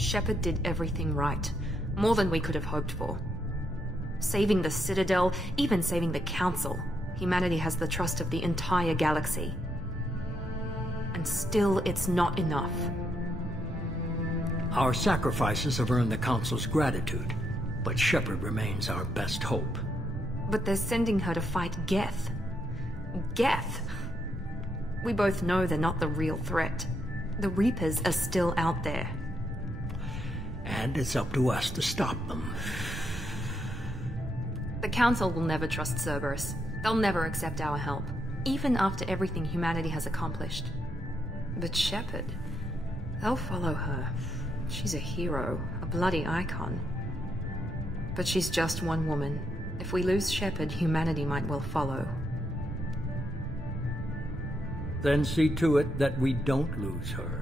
Shepard did everything right. More than we could have hoped for. Saving the Citadel, even saving the Council. Humanity has the trust of the entire galaxy. And still, it's not enough. Our sacrifices have earned the Council's gratitude, but Shepard remains our best hope. But they're sending her to fight Geth. Geth! We both know they're not the real threat. The Reapers are still out there. And it's up to us to stop them. The Council will never trust Cerberus. They'll never accept our help, even after everything humanity has accomplished. But Shepard, they'll follow her. She's a hero, a bloody icon. But she's just one woman. If we lose Shepard, humanity might well follow. Then see to it that we don't lose her.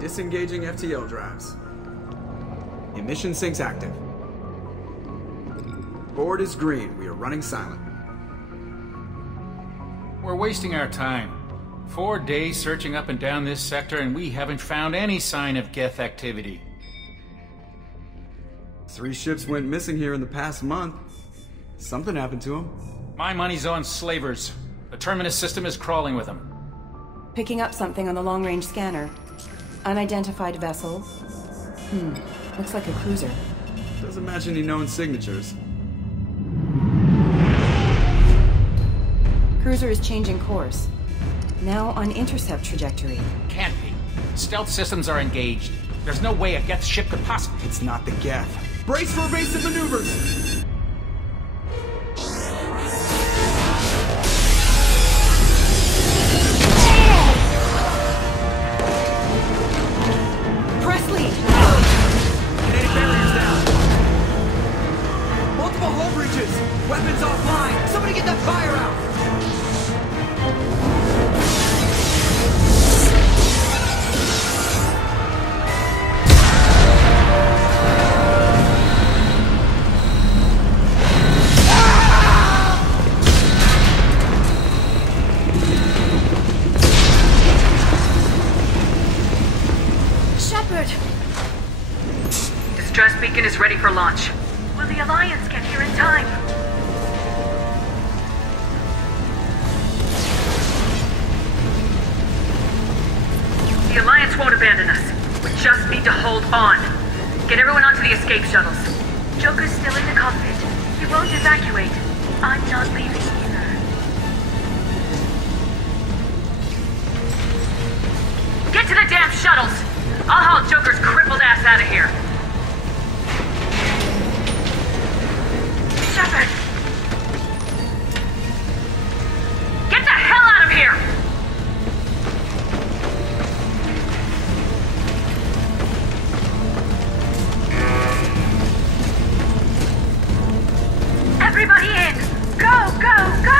Disengaging FTL drives. Emission sinks active. Board is green. We are running silent. We're wasting our time. 4 days searching up and down this sector, and we haven't found any sign of Geth activity. 3 ships went missing here in the past month. Something happened to them. My money's on slavers. The Terminus system is crawling with them. Picking up something on the long-range scanner. Unidentified vessel. Looks like a cruiser. Doesn't match any known signatures. Cruiser is changing course. Now on intercept trajectory. Can't be. Stealth systems are engaged. There's no way a Geth ship could possibly... It's not the Geth. Brace for evasive maneuvers! Weapons offline! Somebody get that fire out! Shepard! Distress beacon is ready for launch. Will the Alliance get here in time? The Alliance won't abandon us. We just need to hold on. Get everyone onto the escape shuttles. Joker's still in the cockpit. He won't evacuate. I'm not leaving either. Get to the damn shuttles! I'll haul Joker's crippled ass out of here. Shepard! Get the hell out of here! Everybody in! Go, go, go!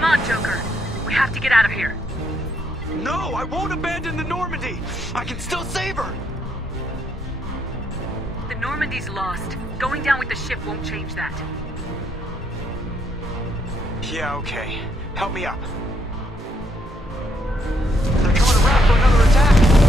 Come on, Joker. We have to get out of here. No, I won't abandon the Normandy. I can still save her. The Normandy's lost. Going down with the ship won't change that. Yeah, okay. Help me up. They're coming around for another attack.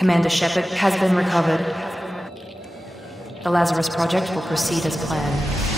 Commander Shepard has been recovered. The Lazarus Project will proceed as planned.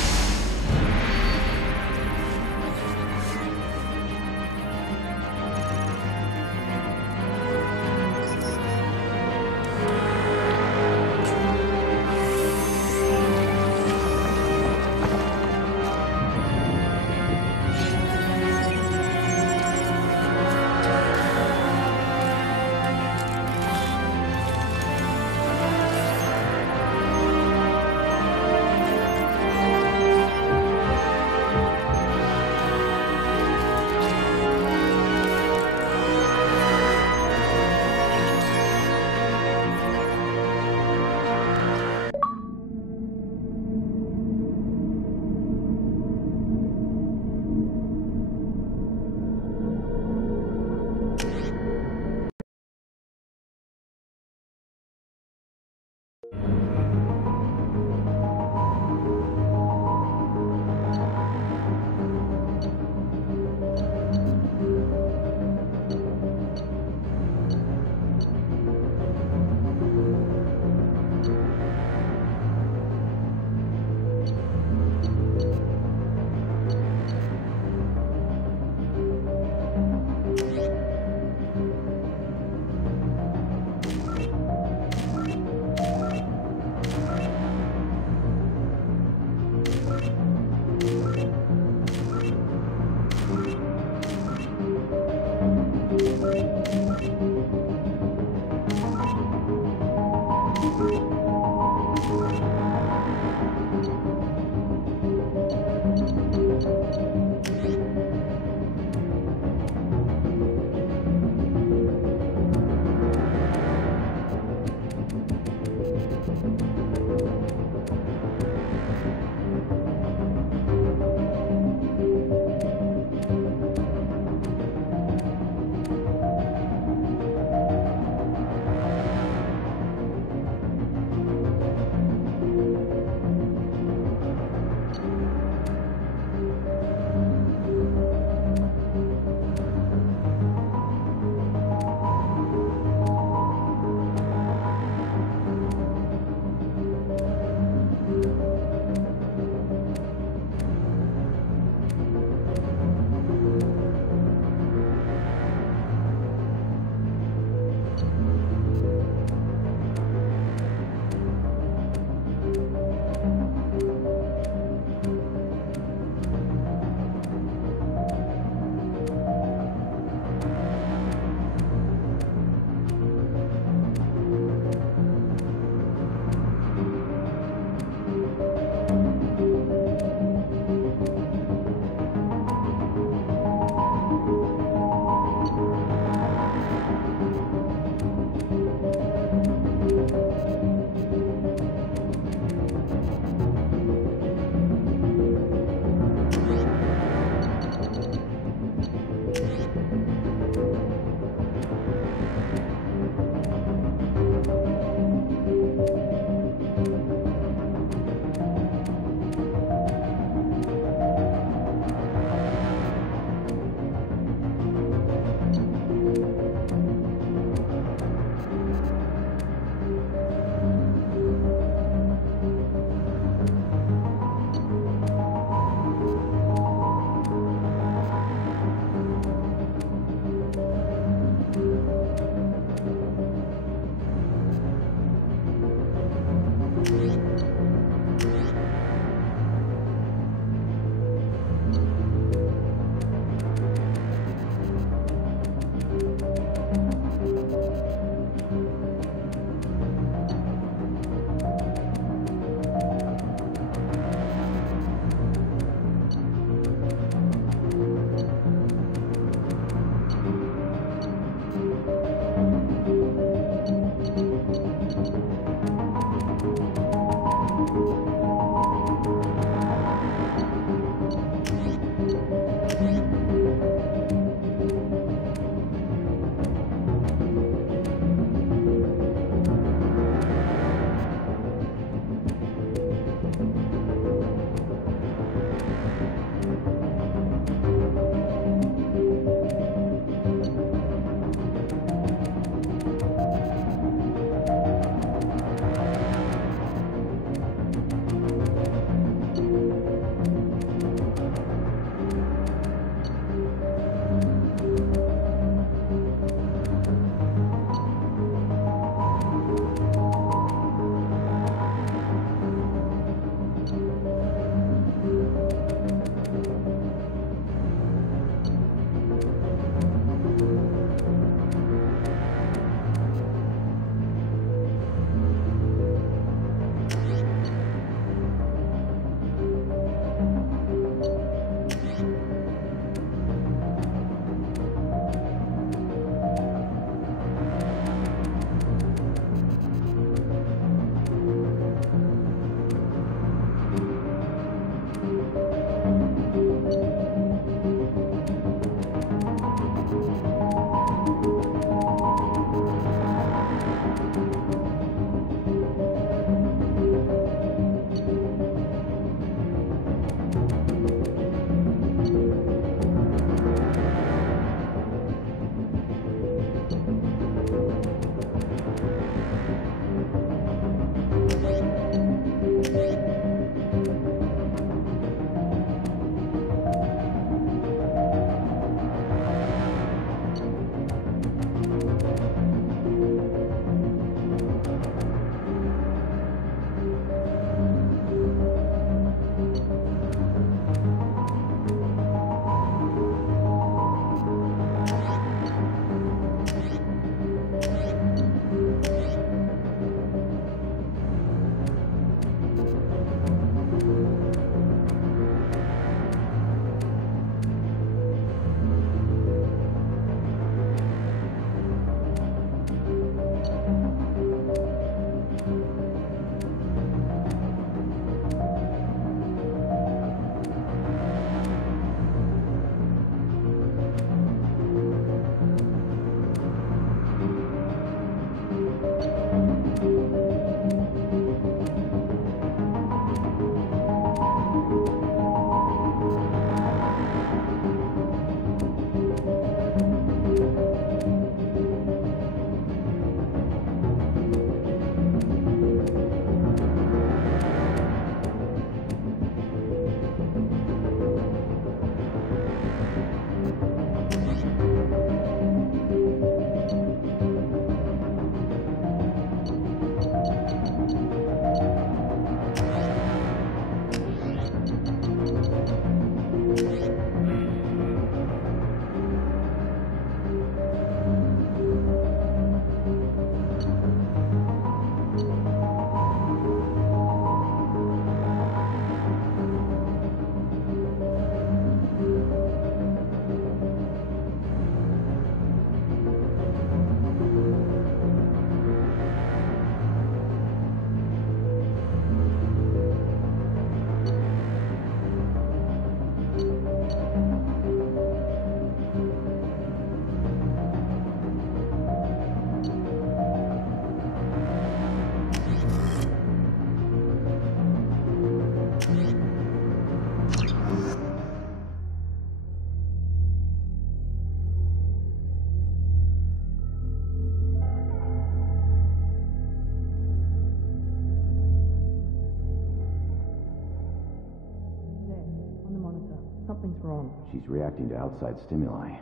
wrong? She's reacting to outside stimuli,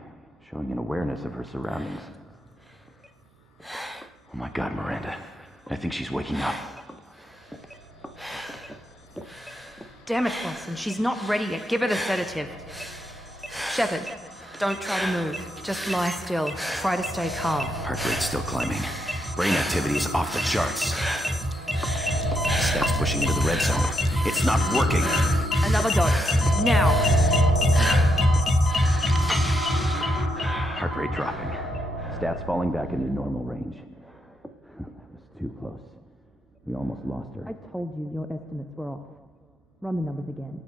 showing an awareness of her surroundings. Oh my god, Miranda. I think she's waking up. Damn it, Watson. She's not ready yet. Give her the sedative. Shepard, don't try to move. Just lie still. Try to stay calm. Heart rate's still climbing. Brain activity is off the charts. Stats pushing into the red zone. It's not working. Another dose. Now. Heart rate dropping. Stats falling back into normal range. That was too close. We almost lost her. I told you your estimates were off. Run the numbers again.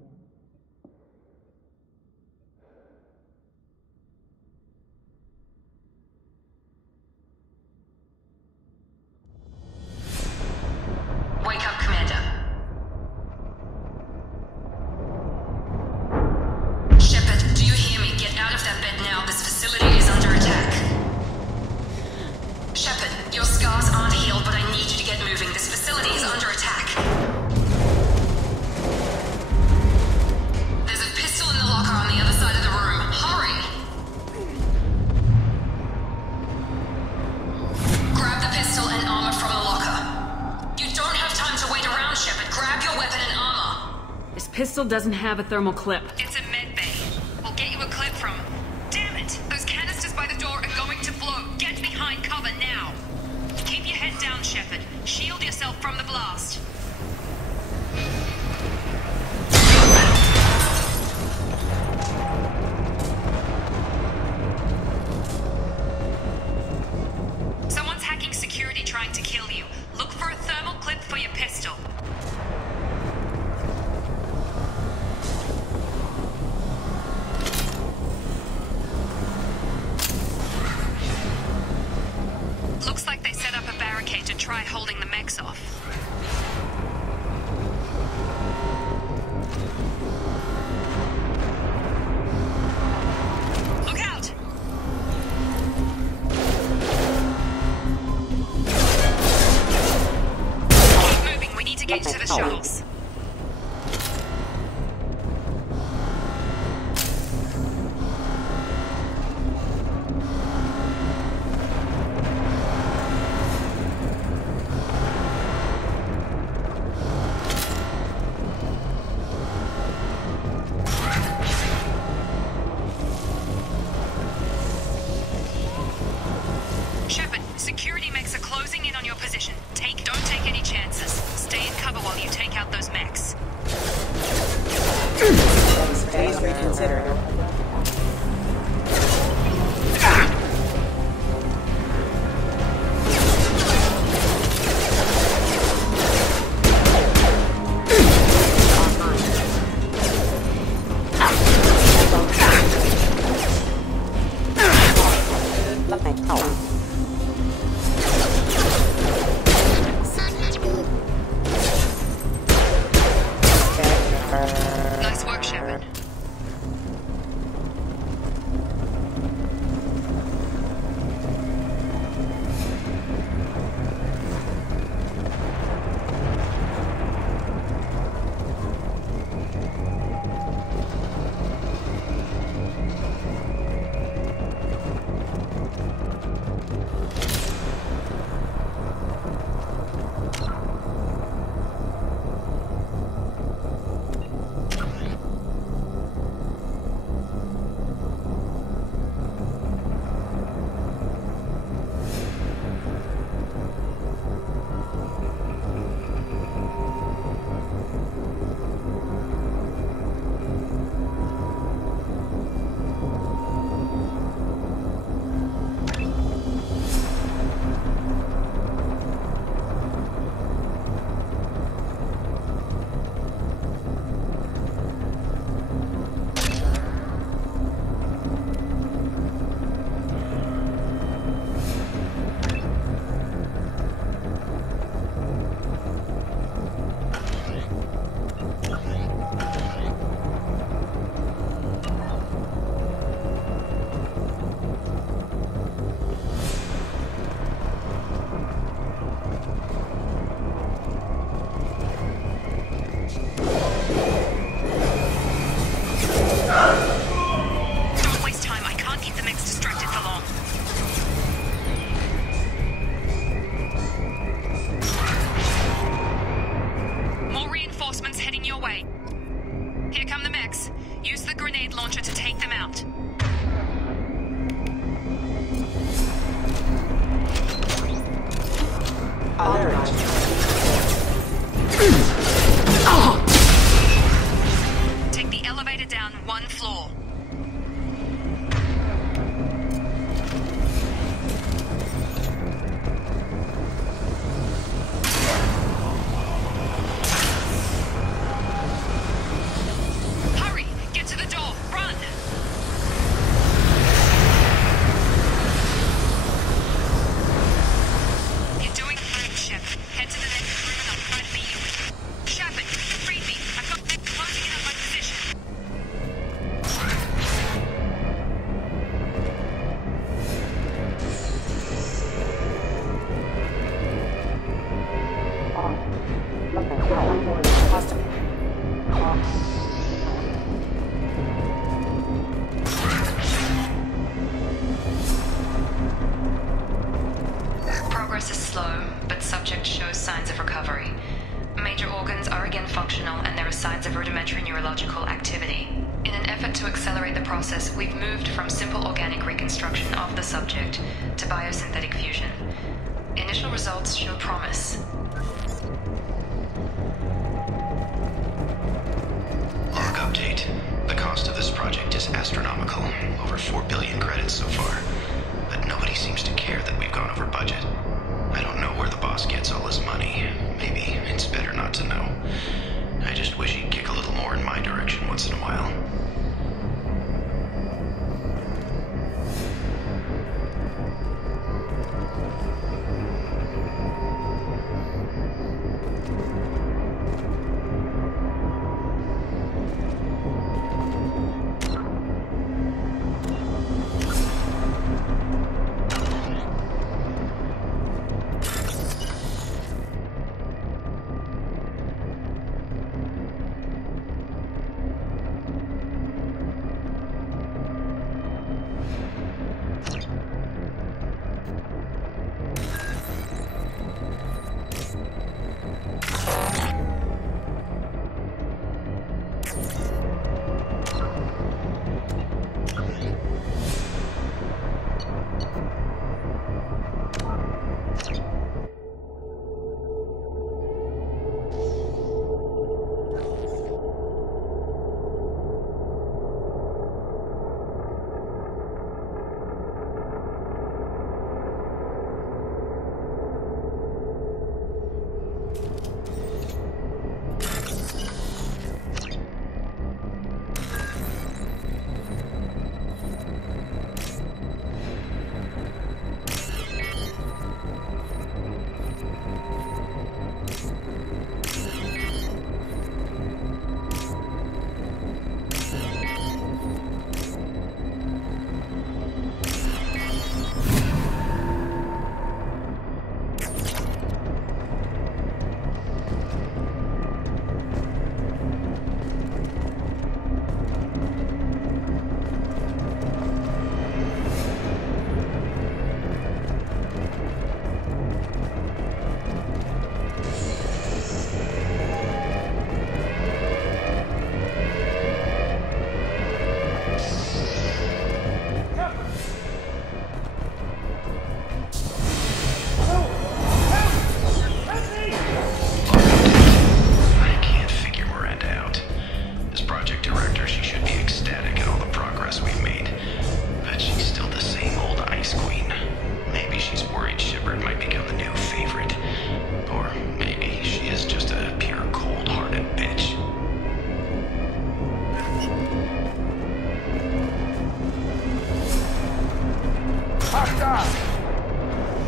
Wake up, Commander. Shepard, do you hear me? Get out of that bed now. This facility is under attack. Shepard, your scars aren't healed, but I need you to get moving. This facility is under attack. There's a pistol in the locker on the other side of the room. Hurry! Grab the pistol and armor from the locker. You don't have time to wait around, Shepard. Grab your weapon and armor. This pistol doesn't have a thermal clip. It's a med bay. We'll get you a clip from... Damn it! Those canisters by the door are going to blow. Get behind cover now. Keep your head down, Shepard. Shield yourself from the blast. Someone's hacking security trying to kill you. Look for a thermal clip for your pistol. Looks like they set up a barricade to try holding the mechs off. Look out! Keep moving, we need to get you to the shuttles. Shepard, security mechs are closing in on your position. Don't take any chances. Stay in cover while you take out those sector to take them out. Take the elevator down 1 floor. Hurry! Get to the door! Run! You're doing great, Shepard. Head to the next room and I'll try to meet you. Shepard, read me. I've got them closing in on my position. Progress is slow, but subject shows signs of recovery. Major organs are again functional, and there are signs of rudimentary neurological activity. In an effort to accelerate the process, we've moved from simple organic reconstruction of the subject to biosynthetic fusion. Initial results show promise. Log update. The cost of this project is astronomical. Over 4 billion credits so far. But nobody seems to care that we've gone over budget. I don't know where the boss gets all his money. Maybe it's better not to know. I just wish he'd kick a little more in my direction once in a while.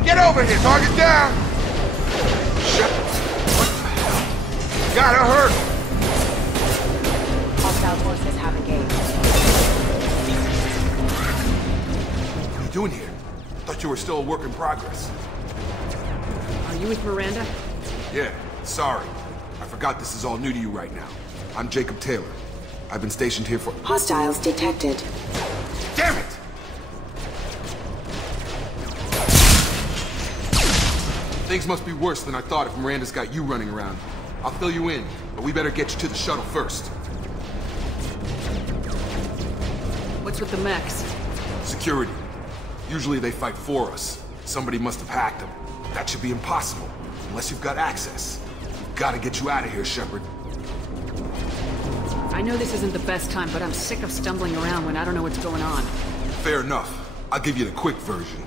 Get over here! Target down! Shepard! What the hell? Got her hurt! Hostile forces have engaged. What are you doing here? Thought you were still a work in progress. Are you with Miranda? Yeah, sorry. I forgot this is all new to you right now. I'm Jacob Taylor. I've been stationed here for— Hostiles detected. Damn it! Things must be worse than I thought if Miranda's got you running around. I'll fill you in, but we better get you to the shuttle first. What's with the mechs? Security. Usually they fight for us. Somebody must have hacked them. That should be impossible, unless you've got access. We've got to get you out of here, Shepard. I know this isn't the best time, but I'm sick of stumbling around when I don't know what's going on. Fair enough. I'll give you the quick version.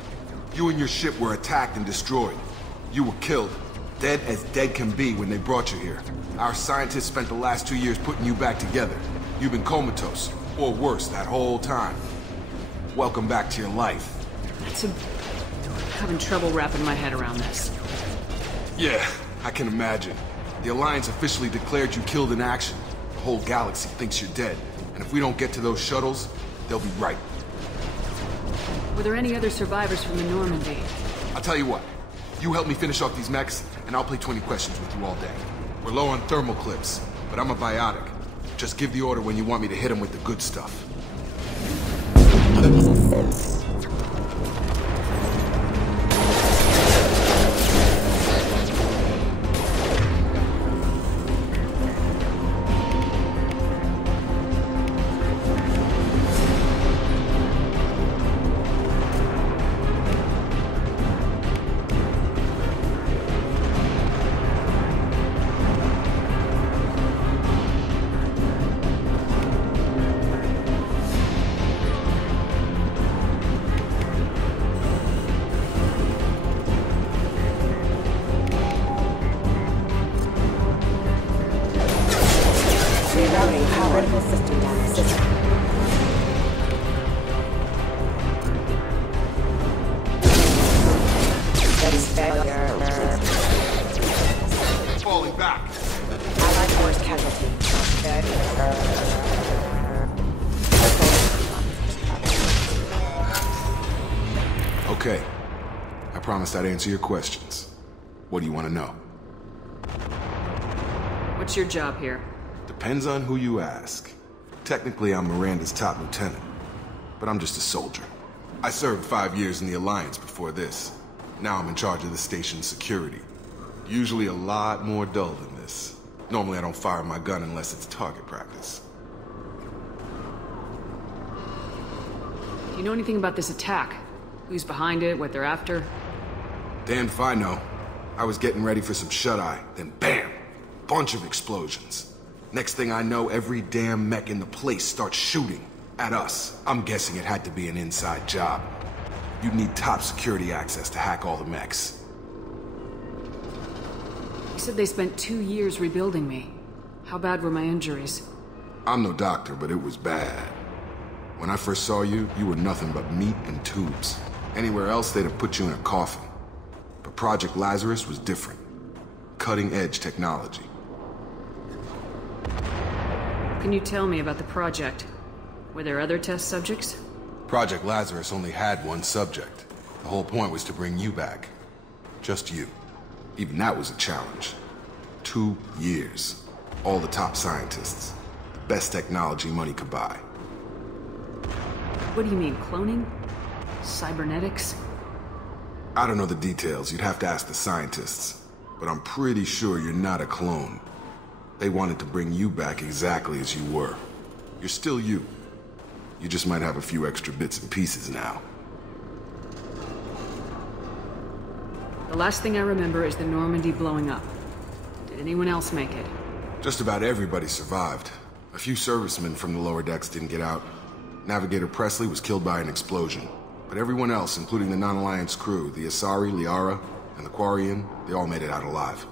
You and your ship were attacked and destroyed. You were killed. Dead as dead can be when they brought you here. Our scientists spent the last 2 years putting you back together. You've been comatose, or worse, that whole time. Welcome back to your life. I'm having trouble wrapping my head around this. Yeah, I can imagine. The Alliance officially declared you killed in action. The whole galaxy thinks you're dead. And if we don't get to those shuttles, they'll be right. Were there any other survivors from the Normandy? I'll tell you what. You help me finish off these mechs, and I'll play 20 questions with you all day. We're low on thermal clips, but I'm a biotic. Just give the order when you want me to hit them with the good stuff. Falling back. Allied force casualty. Okay. I promised I'd answer your questions. What do you want to know? What's your job here? Depends on who you ask. Technically, I'm Miranda's top lieutenant, but I'm just a soldier. I served 5 years in the Alliance before this. Now I'm in charge of the station's security. Usually a lot more dull than this. Normally I don't fire my gun unless it's target practice. Do you know anything about this attack? Who's behind it, what they're after? Damned if I know. I was getting ready for some shut-eye, then bam! Bunch of explosions. Next thing I know, every damn mech in the place starts shooting at us. I'm guessing it had to be an inside job. You'd need top security access to hack all the mechs. You said they spent 2 years rebuilding me. How bad were my injuries? I'm no doctor, but it was bad. When I first saw you, you were nothing but meat and tubes. Anywhere else, they'd have put you in a coffin. But Project Lazarus was different. Cutting-edge technology. Can you tell me about the project? Were there other test subjects? Project Lazarus only had one subject. The whole point was to bring you back. Just you. Even that was a challenge. 2 years. All the top scientists. The best technology money could buy. What do you mean, cloning? Cybernetics? I don't know the details. You'd have to ask the scientists. But I'm pretty sure you're not a clone. They wanted to bring you back exactly as you were. You're still you. You just might have a few extra bits and pieces now. The last thing I remember is the Normandy blowing up. Did anyone else make it? Just about everybody survived. A few servicemen from the lower decks didn't get out. Navigator Presley was killed by an explosion. But everyone else, including the non-Alliance crew, the Asari, Liara, and the Quarian, they all made it out alive.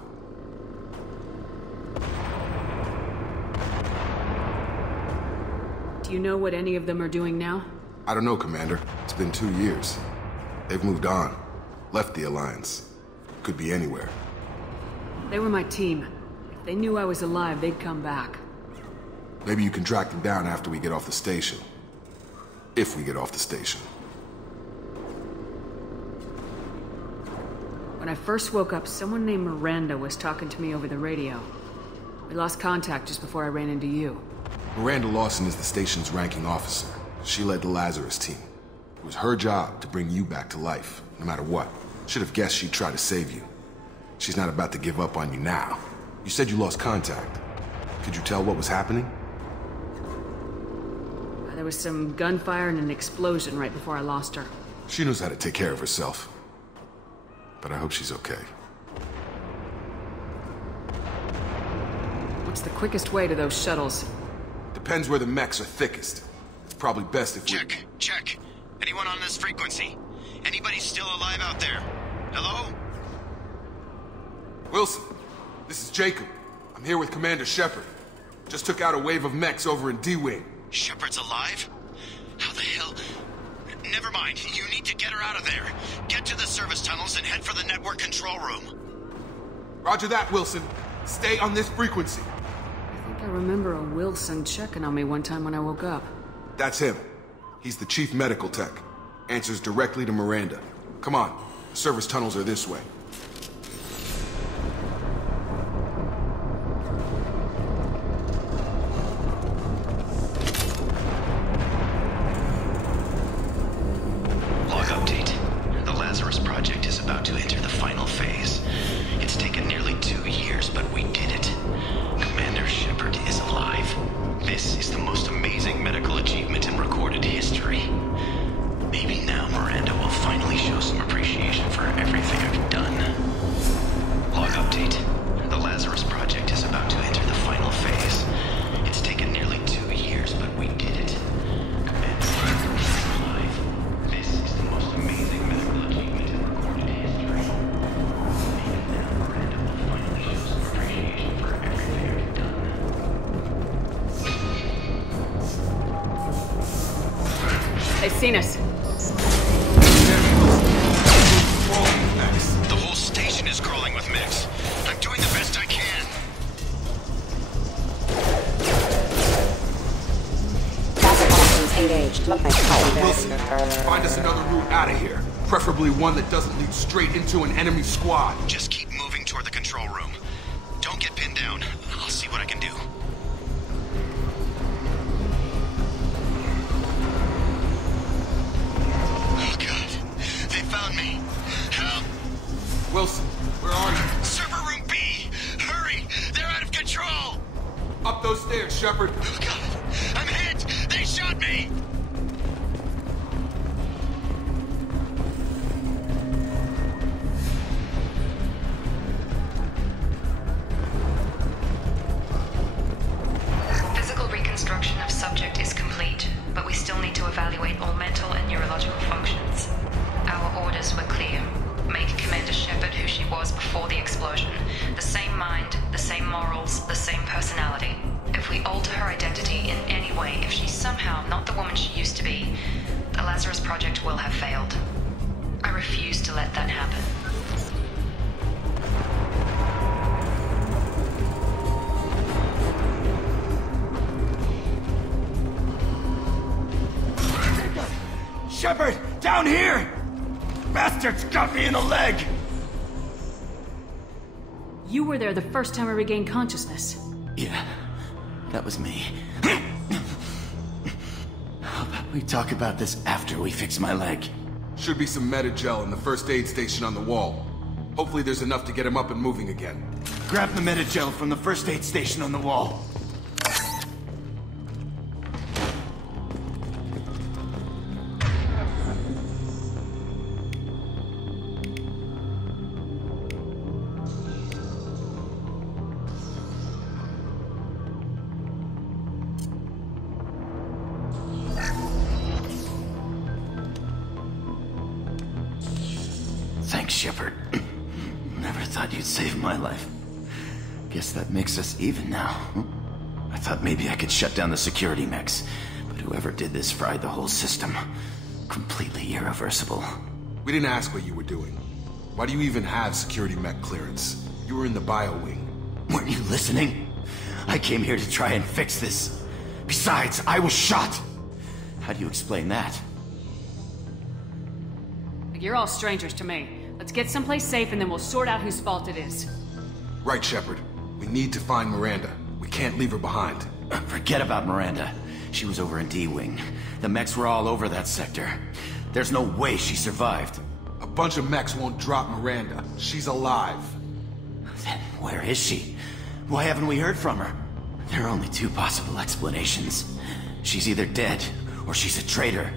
Do you know what any of them are doing now? I don't know, Commander. It's been 2 years. They've moved on. Left the Alliance. Could be anywhere. They were my team. If they knew I was alive, they'd come back. Maybe you can track them down after we get off the station. If we get off the station. When I first woke up, someone named Miranda was talking to me over the radio. We lost contact just before I ran into you. Miranda Lawson is the station's ranking officer. She led the Lazarus team. It was her job to bring you back to life, no matter what. Should have guessed she'd try to save you. She's not about to give up on you now. You said you lost contact. Could you tell what was happening? There was some gunfire and an explosion right before I lost her. She knows how to take care of herself. But I hope she's okay. What's the quickest way to those shuttles? Depends where the mechs are thickest. It's probably best if we... Check. Anyone on this frequency? Anybody still alive out there? Hello? Wilson, this is Jacob. I'm here with Commander Shepard. Just took out a wave of mechs over in D-Wing. Shepard's alive? How the hell? Never mind. You need to get her out of there. Get to the service tunnels and head for the network control room. Roger that, Wilson. Stay on this frequency. I think I remember a Wilson checking on me one time when I woke up. That's him. He's the chief medical tech. Answers directly to Miranda. Come on. The service tunnels are this way. Log update. The Lazarus Project is about to enter the final phase. It's taken nearly 2 years, but we did it. Commander Shepard is alive. This is the most amazing medical achievement in recorded history. Maybe now Miranda will finally show some appreciation for everything I've done. Log update. The Lazarus Project is about to enter the final phase. It's taken nearly 2 years, but we did it. Commander Shepard is alive. This is the most amazing medical achievement in recorded history. Maybe now Miranda will finally show some appreciation for everything I've done. They've seen us. The whole station is crawling with mechs. I'm doing the best I can. Engaged. Wilson, find us another route out of here. Preferably one that doesn't lead straight into an enemy squad. Just keep moving toward the control room. Don't get pinned down. I'll see what I can do. Oh God, they found me. Help! Wilson, where are you? Server room B! Hurry! They're out of control! Up those stairs, Shepard. Oh God, I'm hit! They shot me! Physical reconstruction of subject is complete, but we still need to evaluate all mental and neurological functions. Our orders were clear. Make Commander Shepard who she was before the explosion. The same mind, the same morals, the same personality. If we alter her identity in any way, if she's somehow not the woman she used to be, the Lazarus Project will have failed. I refuse to let that happen. Shepard, down here! Bastards got me in the leg! You were there the first time I regained consciousness. Yeah, that was me. How about we talk about this after we fix my leg? Should be some Medi-gel in the first aid station on the wall. Hopefully there's enough to get him up and moving again. Grab the Medi-gel from the first aid station on the wall. Thanks, Shepard. Never thought you'd save my life. Guess that makes us even now. I thought maybe I could shut down the security mechs, but whoever did this fried the whole system. Completely irreversible. We didn't ask what you were doing. Why do you even have security mech clearance? You were in the bio wing. Weren't you listening? I came here to try and fix this. Besides, I was shot! How do you explain that? You're all strangers to me. Let's get someplace safe and then we'll sort out whose fault it is. Right, Shepard. We need to find Miranda. We can't leave her behind. Forget about Miranda. She was over in D-Wing. The mechs were all over that sector. There's no way she survived. A bunch of mechs won't drop Miranda. She's alive. Then where is she? Why haven't we heard from her? There are only two possible explanations. She's either dead, or she's a traitor.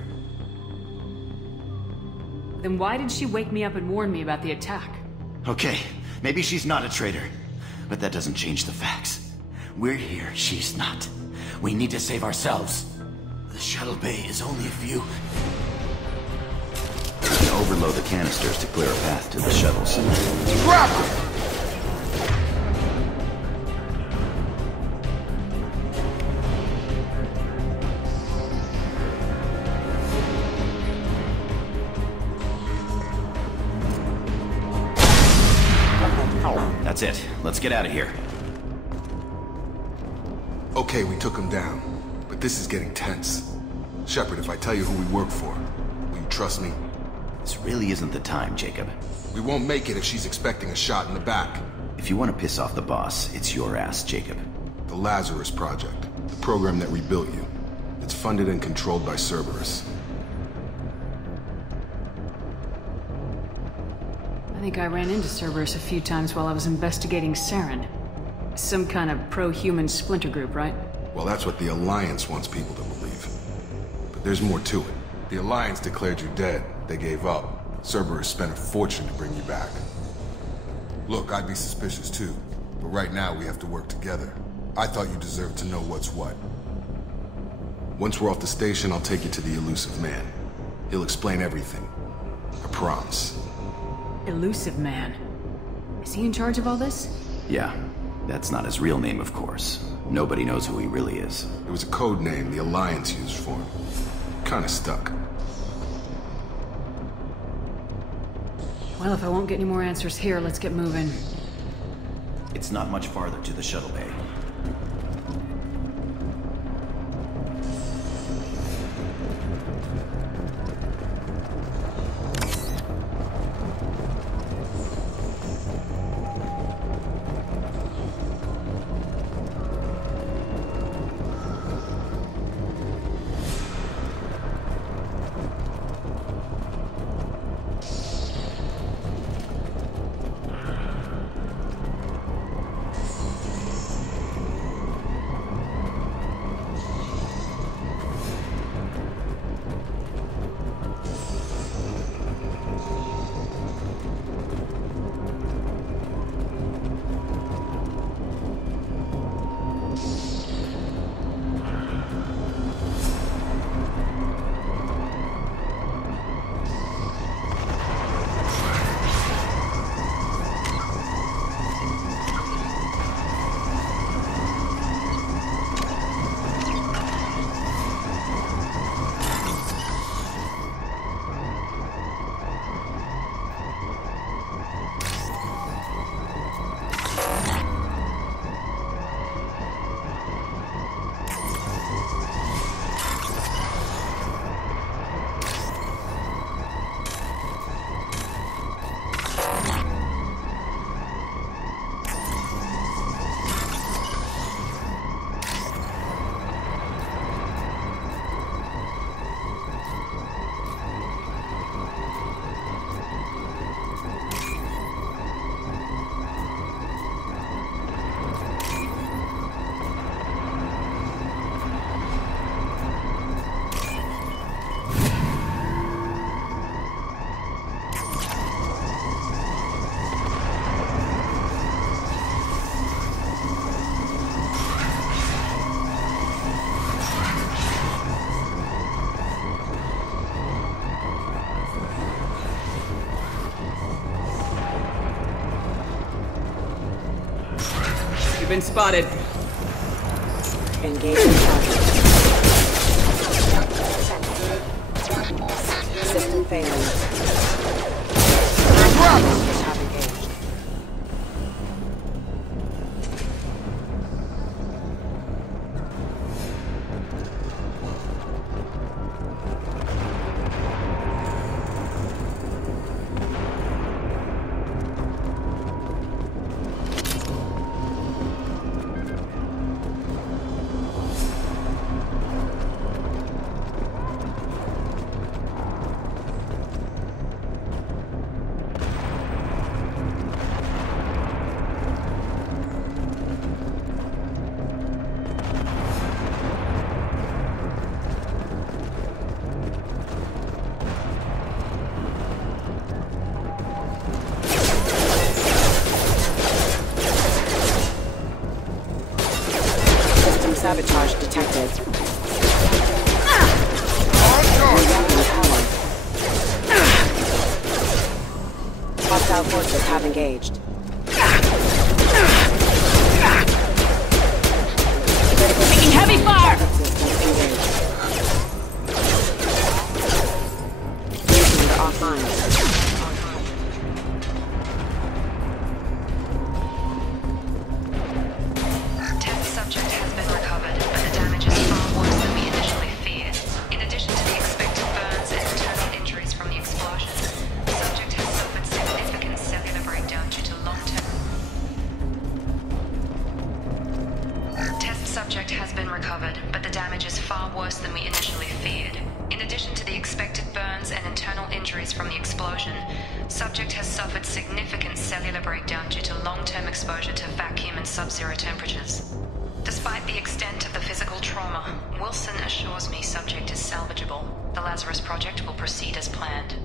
Then why did she wake me up and warn me about the attack? Okay, maybe she's not a traitor, but that doesn't change the facts. We're here, she's not. We need to save ourselves. The shuttle bay is only a few... We're gonna overload the canisters to clear a path to the shuttles. Drop her! That's it. Let's get out of here. Okay, we took him down, but this is getting tense. Shepard, if I tell you who we work for, will you trust me? This really isn't the time, Jacob. We won't make it if she's expecting a shot in the back. If you want to piss off the boss, it's your ass, Jacob. The Lazarus Project, the program that rebuilt you. It's funded and controlled by Cerberus. I think I ran into Cerberus a few times while I was investigating Saren. Some kind of pro-human splinter group, right? Well, that's what the Alliance wants people to believe. But there's more to it. The Alliance declared you dead. They gave up. Cerberus spent a fortune to bring you back. Look, I'd be suspicious too. But right now, we have to work together. I thought you deserved to know what's what. Once we're off the station, I'll take you to the Elusive Man. He'll explain everything. I promise. Elusive Man. Is he in charge of all this? Yeah. That's not his real name, of course. Nobody knows who he really is. It was a code name the Alliance used for him. Kinda stuck. Well, if I won't get any more answers here, let's get moving. It's not much farther to the shuttle bay. Been spotted. Engage target. System failing. Have engaged. Sabotage detected. Hostile forces have engaged. Taking heavy fire! Offline. Test subject has been recovered, but the damage is far worse than we initially feared. In addition to the expected burns and internal injuries from the explosion, the subject has suffered significant cellular breakdown due to long-term... Test subject has been recovered, but the damage is far worse than we initially feared. In addition to the expected burns and internal injuries from the explosion, subject has suffered significant cellular breakdown due to long-term exposure to vacuum and sub-zero temperatures. Despite the extent of the physical trauma, Wilson assures me subject is salvageable. The Lazarus Project will proceed as planned.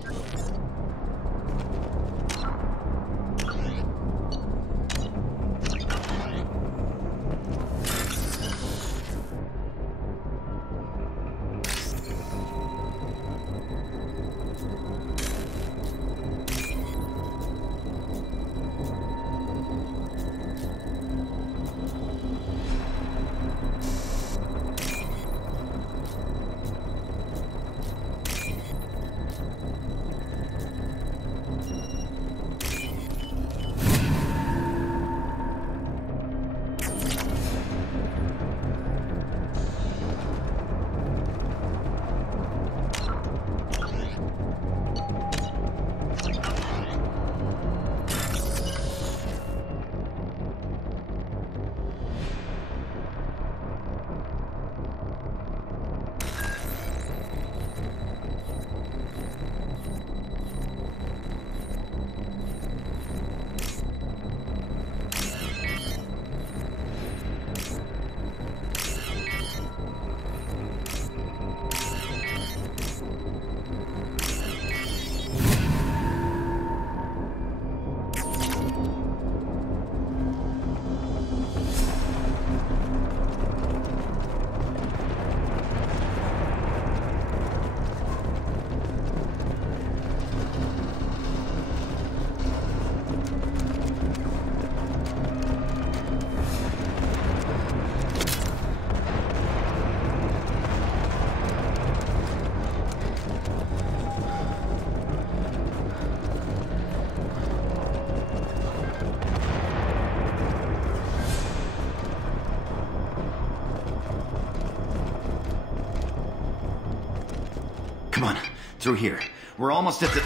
Come on, through here. We're almost at the...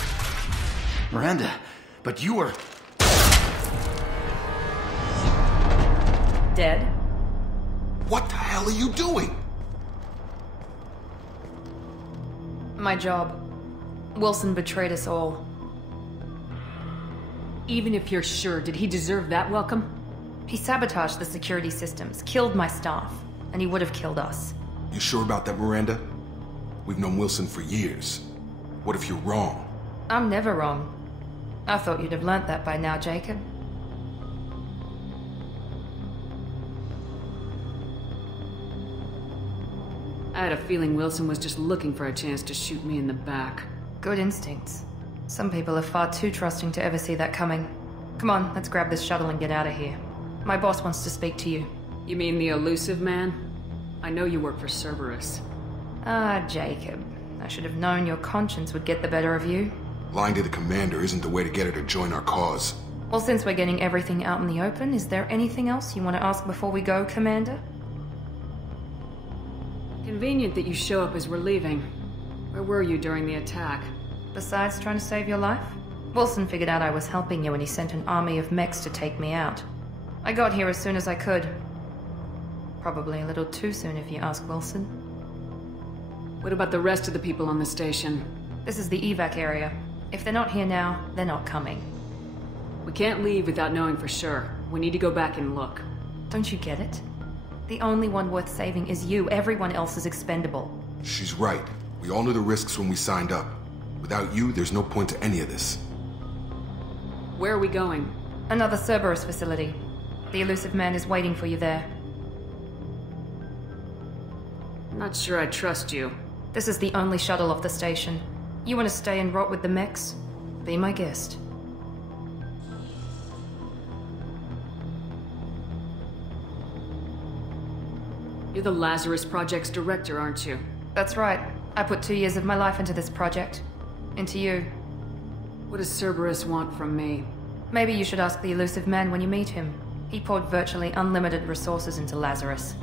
Miranda, but you were... Dead? What the hell are you doing? My job. Wilson betrayed us all. Even if you're sure, did he deserve that welcome? He sabotaged the security systems, killed my staff, and he would have killed us. You sure about that, Miranda? We've known Wilson for years. What if you're wrong? I'm never wrong. I thought you'd have learnt that by now, Jacob. I had a feeling Wilson was just looking for a chance to shoot me in the back. Good instincts. Some people are far too trusting to ever see that coming. Come on, let's grab this shuttle and get out of here. My boss wants to speak to you. You mean the elusive man? I know you work for Cerberus. Ah, Jacob. I should have known your conscience would get the better of you. Lying to the commander isn't the way to get her to join our cause. Well, since we're getting everything out in the open, is there anything else you want to ask before we go, Commander? Convenient that you show up as we're leaving. Where were you during the attack? Besides trying to save your life? Wilson figured out I was helping you and he sent an army of mechs to take me out. I got here as soon as I could. Probably a little too soon if you ask Wilson. What about the rest of the people on the station? This is the evac area. If they're not here now, they're not coming. We can't leave without knowing for sure. We need to go back and look. Don't you get it? The only one worth saving is you. Everyone else is expendable. She's right. We all knew the risks when we signed up. Without you, there's no point to any of this. Where are we going? Another Cerberus facility. The elusive man is waiting for you there. Not sure I trust you. This is the only shuttle off the station. You want to stay and rot with the mechs? Be my guest. You're the Lazarus Project's director, aren't you? That's right. I put 2 years of my life into this project. Into you. What does Cerberus want from me? Maybe you should ask the elusive man when you meet him. He poured virtually unlimited resources into Lazarus.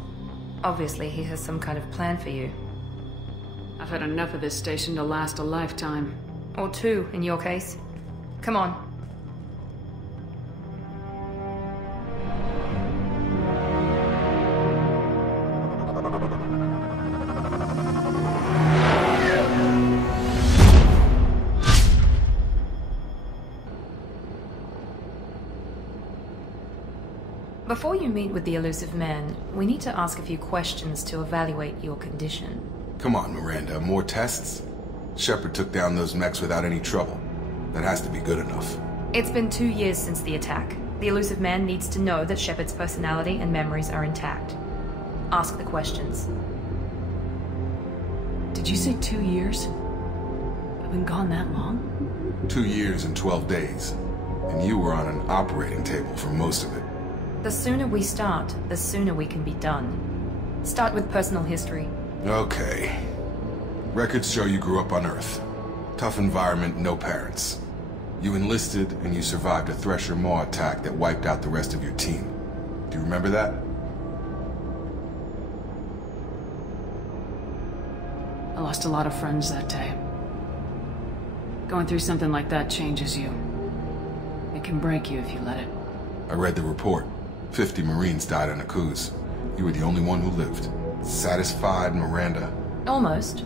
Obviously, he has some kind of plan for you. I've had enough of this station to last a lifetime. Or 2, in your case. Come on. Before you meet with the elusive man, we need to ask a few questions to evaluate your condition. Come on, Miranda, more tests? Shepard took down those mechs without any trouble. That has to be good enough. It's been 2 years since the attack. The elusive man needs to know that Shepard's personality and memories are intact. Ask the questions. Did you say 2 years? I've been gone that long? 2 years and 12 days. And you were on an operating table for most of it. The sooner we start, the sooner we can be done. Start with personal history. Okay. Records show you grew up on Earth. Tough environment, no parents. You enlisted and you survived a Thresher Maw attack that wiped out the rest of your team. Do you remember that? I lost a lot of friends that day. Going through something like that changes you. It can break you if you let it. I read the report. 50 Marines died on Akuz. You were the only one who lived. Satisfied, Miranda? Almost.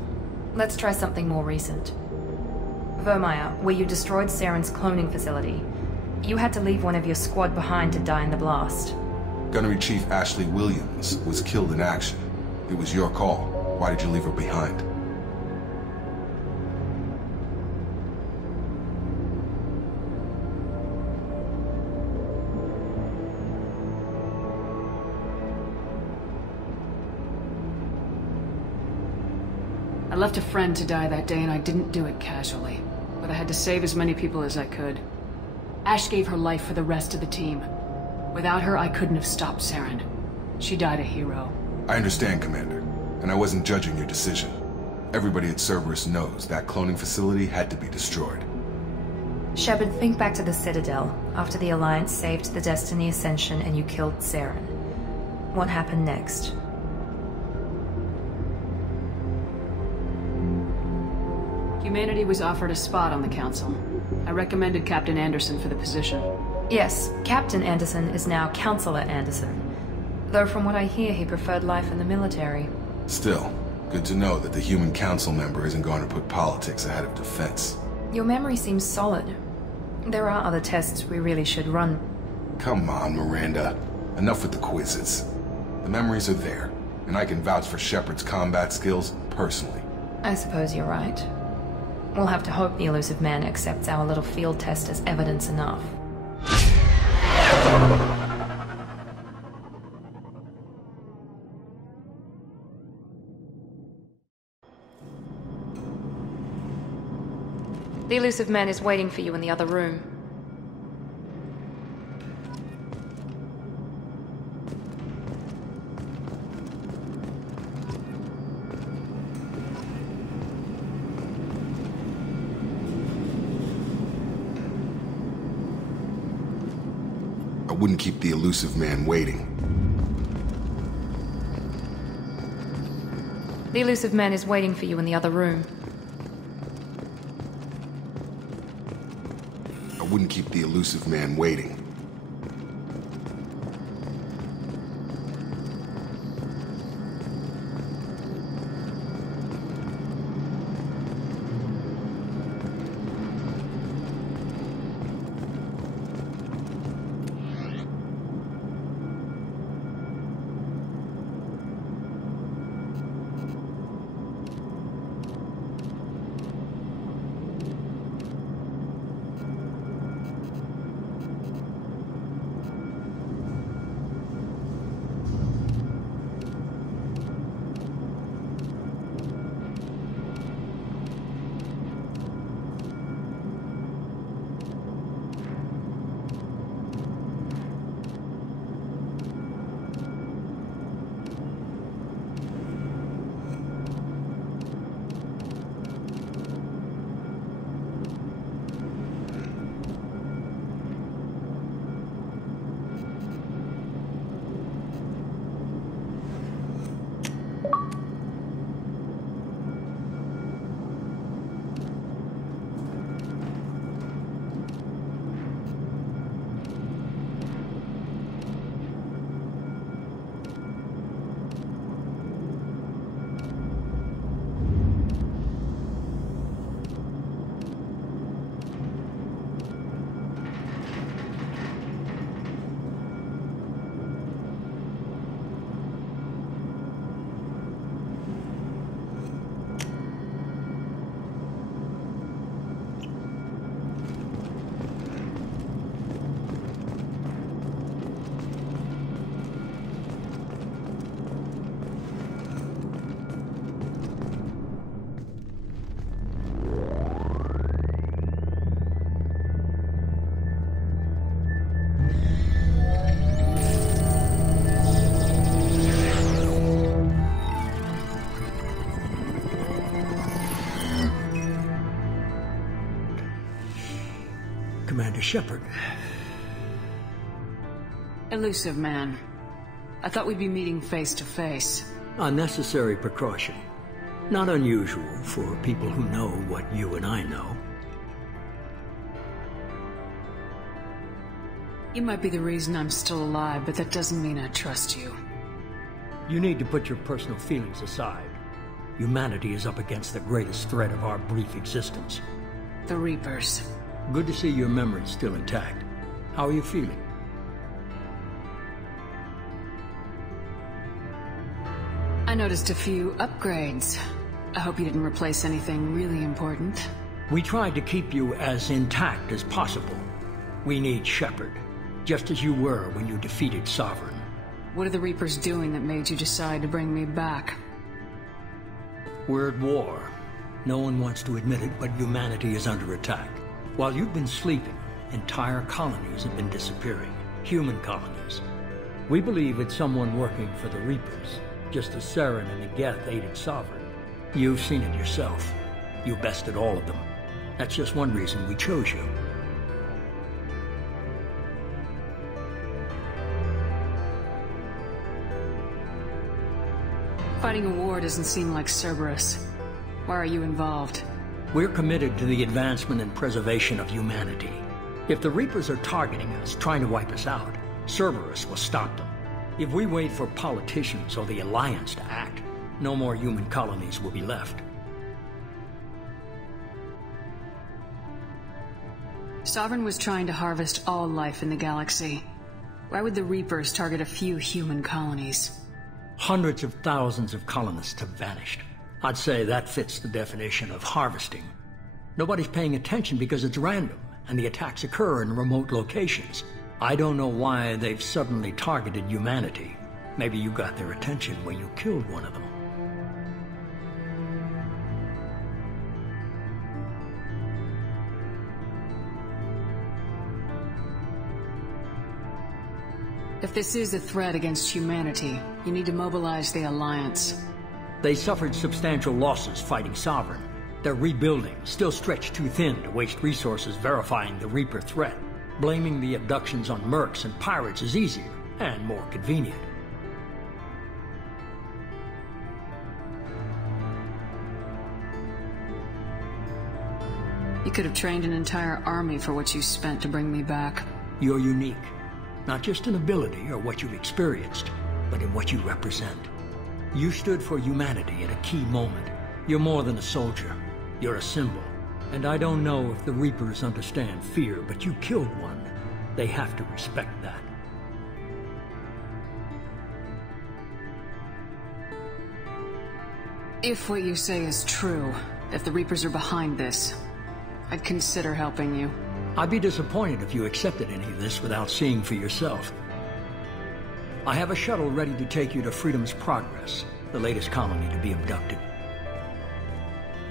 Let's try something more recent. Vermeer, where you destroyed Saren's cloning facility. You had to leave one of your squad behind to die in the blast. Gunnery Chief Ashley Williams was killed in action. It was your call. Why did you leave her behind? I left a friend to die that day and I didn't do it casually. But I had to save as many people as I could. Ash gave her life for the rest of the team. Without her, I couldn't have stopped Saren. She died a hero. I understand, Commander. And I wasn't judging your decision. Everybody at Cerberus knows that cloning facility had to be destroyed. Shepard, think back to the Citadel, after the Alliance saved the Destiny Ascension and you killed Saren. What happened next? Humanity was offered a spot on the Council. I recommended Captain Anderson for the position. Yes, Captain Anderson is now Counselor Anderson. Though from what I hear, he preferred life in the military. Still, good to know that the human council member isn't going to put politics ahead of defense. Your memory seems solid. There are other tests we really should run. Come on, Miranda. Enough with the quizzes. The memories are there, and I can vouch for Shepard's combat skills personally. I suppose you're right. We'll have to hope the elusive man accepts our little field test as evidence enough. The elusive man is waiting for you in the other room. I wouldn't keep the elusive man waiting. The elusive man is waiting for you in the other room. I wouldn't keep the elusive man waiting. to Shepard. Elusive man. I thought we'd be meeting face to face. A necessary precaution. Not unusual for people who know what you and I know. You might be the reason I'm still alive, but that doesn't mean I trust you. You need to put your personal feelings aside. Humanity is up against the greatest threat of our brief existence. The Reapers. Good to see your memory's still intact. How are you feeling? I noticed a few upgrades. I hope you didn't replace anything really important. We tried to keep you as intact as possible. We need Shepard, just as you were when you defeated Sovereign. What are the Reapers doing that made you decide to bring me back? We're at war. No one wants to admit it, but humanity is under attack. While you've been sleeping, entire colonies have been disappearing. Human colonies. We believe it's someone working for the Reapers, just as Saren and Geth aided Sovereign. You've seen it yourself. You bested all of them. That's just one reason we chose you. Fighting a war doesn't seem like Cerberus. Why are you involved? We're committed to the advancement and preservation of humanity. If the Reapers are targeting us, trying to wipe us out, Cerberus will stop them. If we wait for politicians or the Alliance to act, no more human colonies will be left. Sovereign was trying to harvest all life in the galaxy. Why would the Reapers target a few human colonies? Hundreds of thousands of colonists have vanished. I'd say that fits the definition of harvesting. Nobody's paying attention because it's random, and the attacks occur in remote locations. I don't know why they've suddenly targeted humanity. Maybe you got their attention when you killed one of them. If this is a threat against humanity, you need to mobilize the Alliance. They suffered substantial losses fighting Sovereign. They're rebuilding, still stretched too thin to waste resources verifying the Reaper threat. Blaming the abductions on mercs and pirates is easier and more convenient. You could have trained an entire army for what you spent to bring me back. You're unique. Not just in ability or what you've experienced, but in what you represent. You stood for humanity at a key moment. You're more than a soldier. You're a symbol. And I don't know if the Reapers understand fear, but you killed one. They have to respect that. If what you say is true, if the Reapers are behind this, I'd consider helping you. I'd be disappointed if you accepted any of this without seeing for yourself. I have a shuttle ready to take you to Freedom's Progress, the latest colony to be abducted.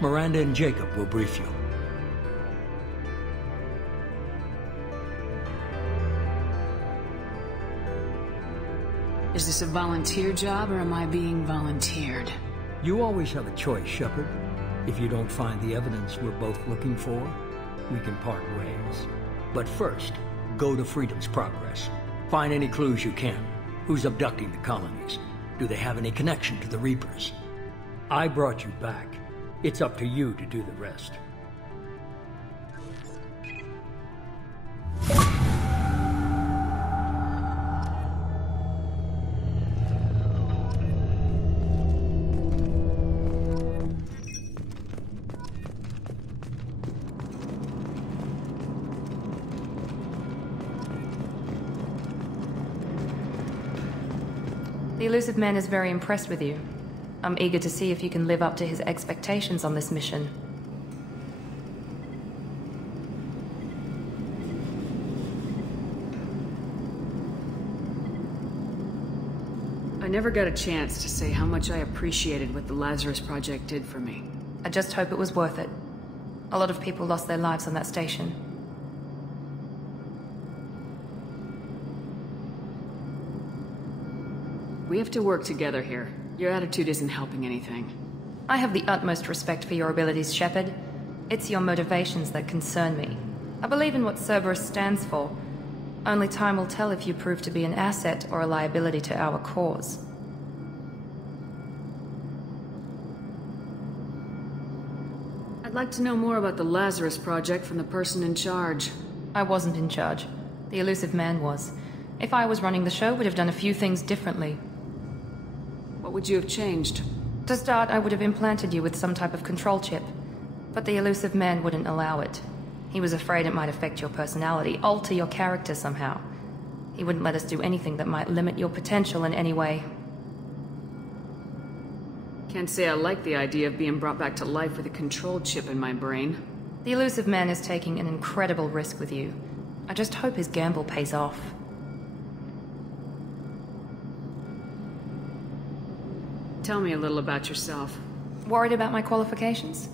Miranda and Jacob will brief you. Is this a volunteer job, or am I being volunteered? You always have a choice, Shepard. If you don't find the evidence we're both looking for, we can part ways. But first, go to Freedom's Progress. Find any clues you can. Who's abducting the colonies? Do they have any connection to the Reapers? I brought you back. It's up to you to do the rest. The elusive man is very impressed with you. I'm eager to see if you can live up to his expectations on this mission. I never got a chance to say how much I appreciated what the Lazarus Project did for me. I just hope it was worth it. A lot of people lost their lives on that station. We have to work together here. Your attitude isn't helping anything. I have the utmost respect for your abilities, Shepard. It's your motivations that concern me. I believe in what Cerberus stands for. Only time will tell if you prove to be an asset or a liability to our cause. I'd like to know more about the Lazarus Project from the person in charge. I wasn't in charge. The elusive man was. If I was running the show, we'd have done a few things differently. What would you have changed? To start, I would have implanted you with some type of control chip. But the elusive man wouldn't allow it. He was afraid it might affect your personality, alter your character somehow. He wouldn't let us do anything that might limit your potential in any way. Can't say I like the idea of being brought back to life with a control chip in my brain. The elusive man is taking an incredible risk with you. I just hope his gamble pays off. Tell me a little about yourself. Worried about my qualifications?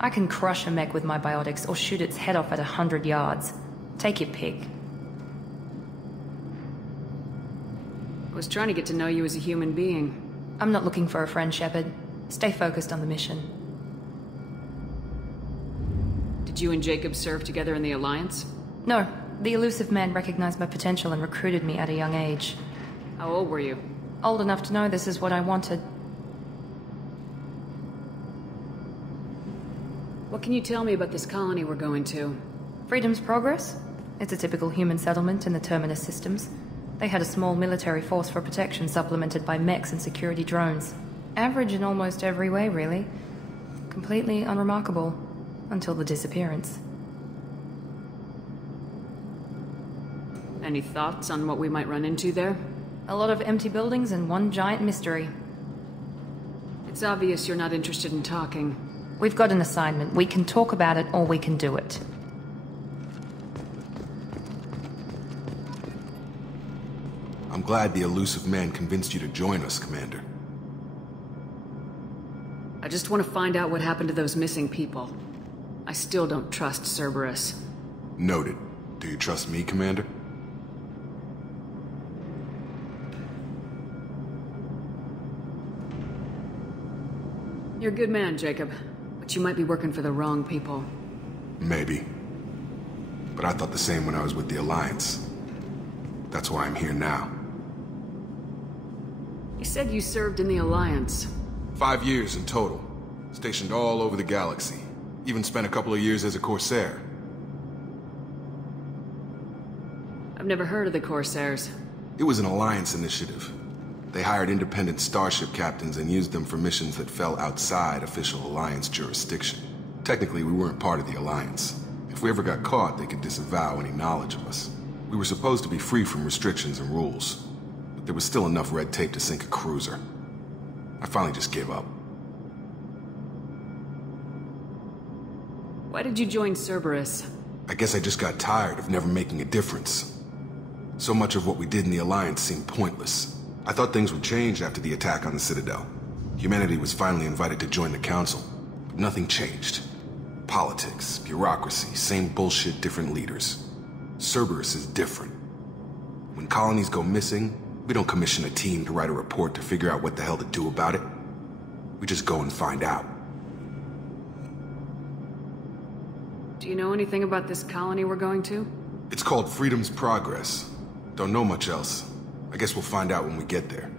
I can crush a mech with my biotics or shoot its head off at 100 yards. Take your pick. I was trying to get to know you as a human being. I'm not looking for a friend, Shepard. Stay focused on the mission. Did you and Jacob serve together in the Alliance? No. The elusive man recognized my potential and recruited me at a young age. How old were you? Old enough to know this is what I wanted. What can you tell me about this colony we're going to? Freedom's Progress? It's a typical human settlement in the Terminus systems. They had a small military force for protection supplemented by mechs and security drones. Average in almost every way, really. Completely unremarkable. Until the disappearance. Any thoughts on what we might run into there? A lot of empty buildings and one giant mystery. It's obvious you're not interested in talking. We've got an assignment. We can talk about it or we can do it. I'm glad the elusive man convinced you to join us, Commander. I just want to find out what happened to those missing people. I still don't trust Cerberus. Noted. Do you trust me, Commander? You're a good man, Jacob. But you might be working for the wrong people. Maybe. But I thought the same when I was with the Alliance. That's why I'm here now. You said you served in the Alliance. 5 years in total. Stationed all over the galaxy. Even spent a couple of years as a Corsair. I've never heard of the Corsairs. It was an Alliance initiative. They hired independent starship captains and used them for missions that fell outside official Alliance jurisdiction. Technically, we weren't part of the Alliance. If we ever got caught, they could disavow any knowledge of us. We were supposed to be free from restrictions and rules, but there was still enough red tape to sink a cruiser. I finally just gave up. Why did you join Cerberus? I guess I just got tired of never making a difference. So much of what we did in the Alliance seemed pointless. I thought things would change after the attack on the Citadel. Humanity was finally invited to join the Council, but nothing changed. Politics, bureaucracy, same bullshit, different leaders. Cerberus is different. When colonies go missing, we don't commission a team to write a report to figure out what the hell to do about it. We just go and find out. Do you know anything about this colony we're going to? It's called Freedom's Progress. Don't know much else. I guess we'll find out when we get there.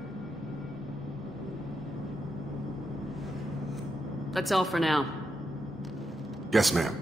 That's all for now. Yes, ma'am.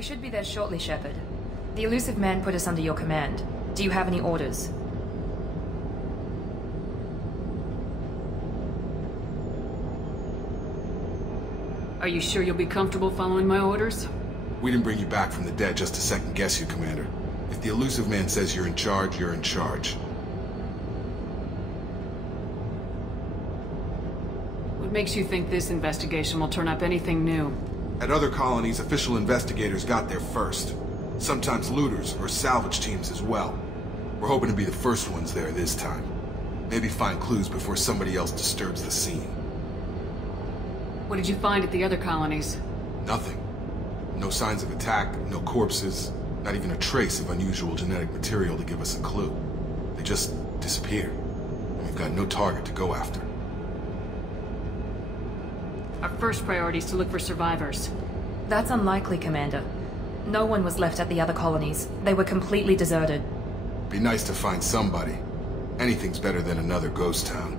We should be there shortly, Shepard. The elusive man put us under your command. Do you have any orders? Are you sure you'll be comfortable following my orders? We didn't bring you back from the dead just to second guess you, Commander. If the elusive man says you're in charge, you're in charge. What makes you think this investigation will turn up anything new? At other colonies, official investigators got there first. Sometimes looters or salvage teams as well. We're hoping to be the first ones there this time. Maybe find clues before somebody else disturbs the scene. What did you find at the other colonies? Nothing. No signs of attack, no corpses, not even a trace of unusual genetic material to give us a clue. They just disappeared, and we've got no target to go after. Our first priority is to look for survivors. That's unlikely, Commander. No one was left at the other colonies. They were completely deserted. Be nice to find somebody. Anything's better than another ghost town.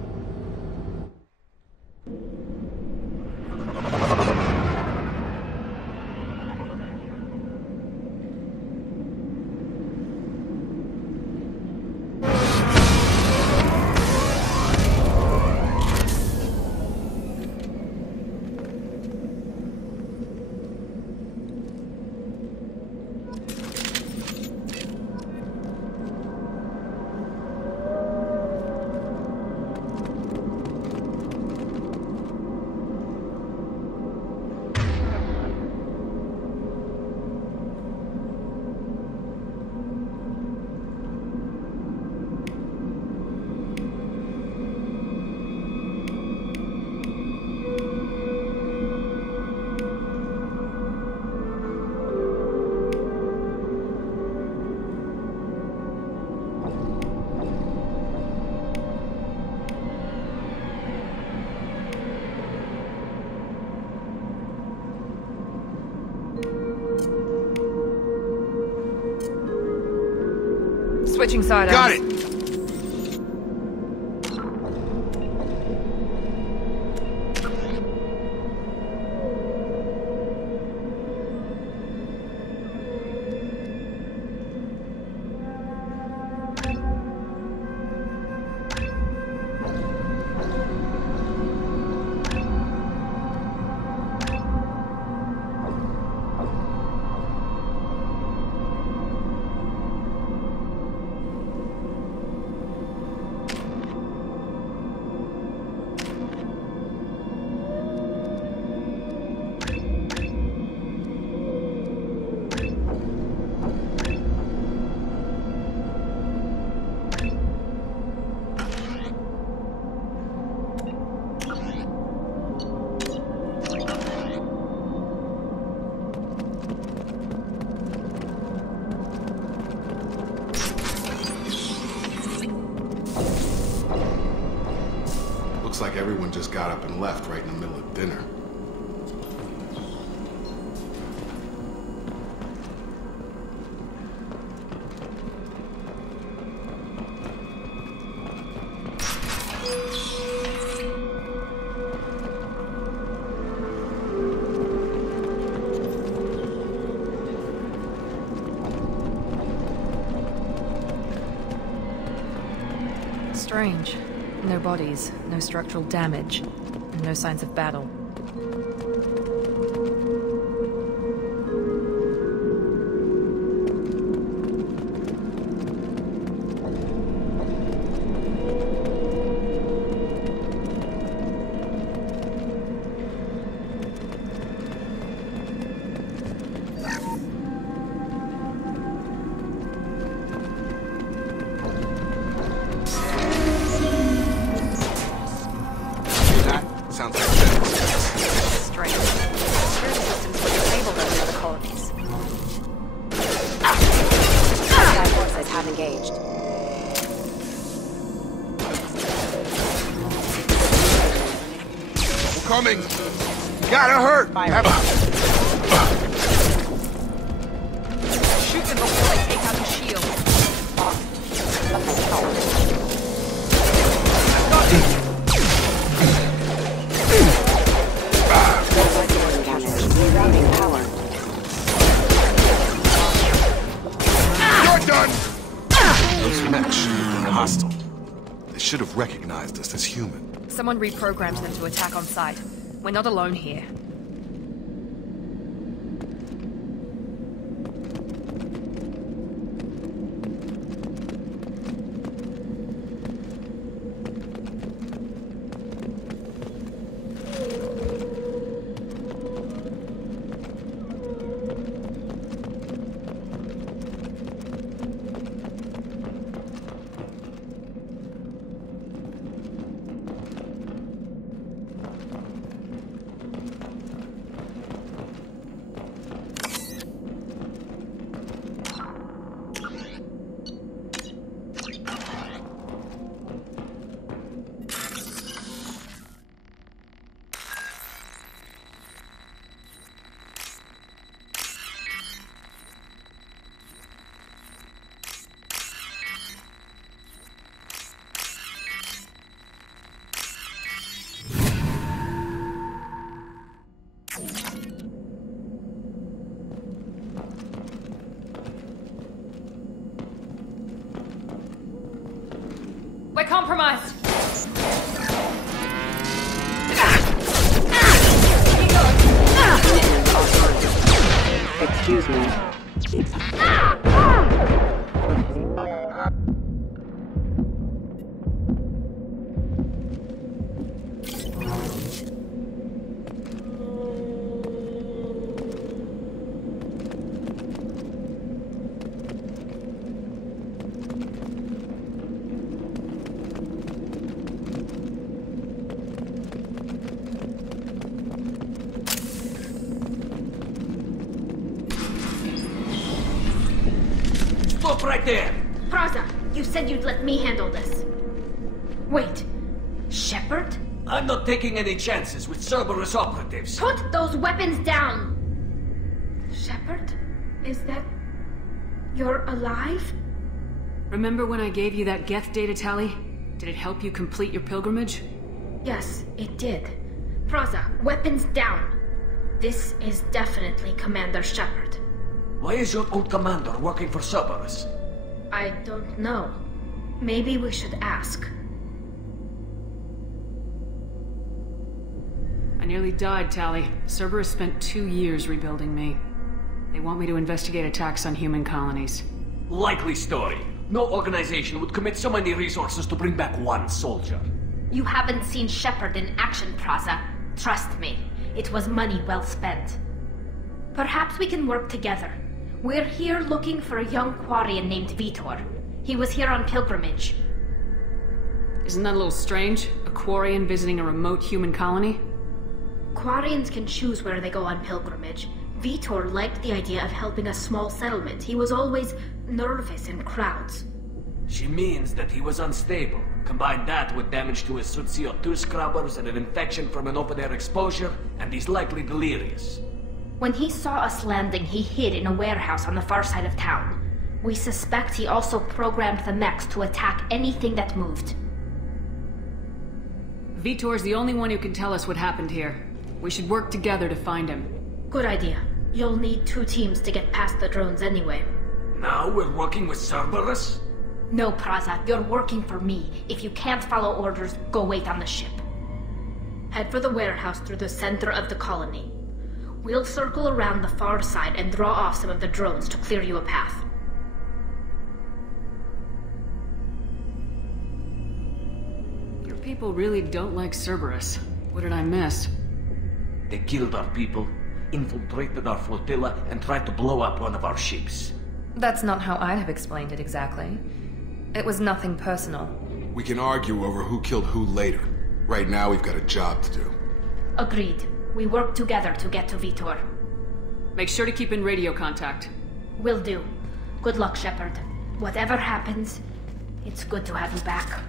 Switching sidearms. Got it! Looks like everyone just got up and left right in the middle of dinner. Strange. No bodies, no structural damage, and no signs of battle. Coming! Gotta hurt! Shoot them before they take out the shield. Rerouting power. should have recognized us as human. Someone reprogrammed them to attack on sight. We're not alone here. We're compromised. Excuse me. Stop right there! Praza, you said you'd let me handle this. Wait, Shepard? I'm not taking any chances with Cerberus operatives. Put those weapons down! Shepard? Is that... you're alive? Remember when I gave you that Geth data tally? Did it help you complete your pilgrimage? Yes, it did. Praza, weapons down! This is definitely Commander Shepard. Why is your old commander working for Cerberus? I don't know. Maybe we should ask. I nearly died, Tally. Cerberus spent 2 years rebuilding me. They want me to investigate attacks on human colonies. Likely story. No organization would commit so many resources to bring back one soldier. You haven't seen Shepard in action, Praza. Trust me, it was money well spent. Perhaps we can work together. We're here looking for a young Quarian named Vitor. He was here on pilgrimage. Isn't that a little strange? A Quarian visiting a remote human colony? Quarians can choose where they go on pilgrimage. Vitor liked the idea of helping a small settlement. He was always nervous in crowds. She means that he was unstable. Combine that with damage to his CO2 scrubbers and an infection from an open-air exposure, and he's likely delirious. When he saw us landing, he hid in a warehouse on the far side of town. We suspect he also programmed the mechs to attack anything that moved. Vitor's the only one who can tell us what happened here. We should work together to find him. Good idea. You'll need 2 teams to get past the drones anyway. Now we're working with Cerberus? No, Praza, you're working for me. If you can't follow orders, go wait on the ship. Head for the warehouse through the center of the colony. We'll circle around the far side and draw off some of the drones to clear you a path. Your people really don't like Cerberus. What did I miss? They killed our people, infiltrated our flotilla, and tried to blow up one of our ships. That's not how I'd have explained it exactly. It was nothing personal. We can argue over who killed who later. Right now, we've got a job to do. Agreed. We work together to get to Vitor. Make sure to keep in radio contact. Will do. Good luck, Shepard. Whatever happens, it's good to have you back.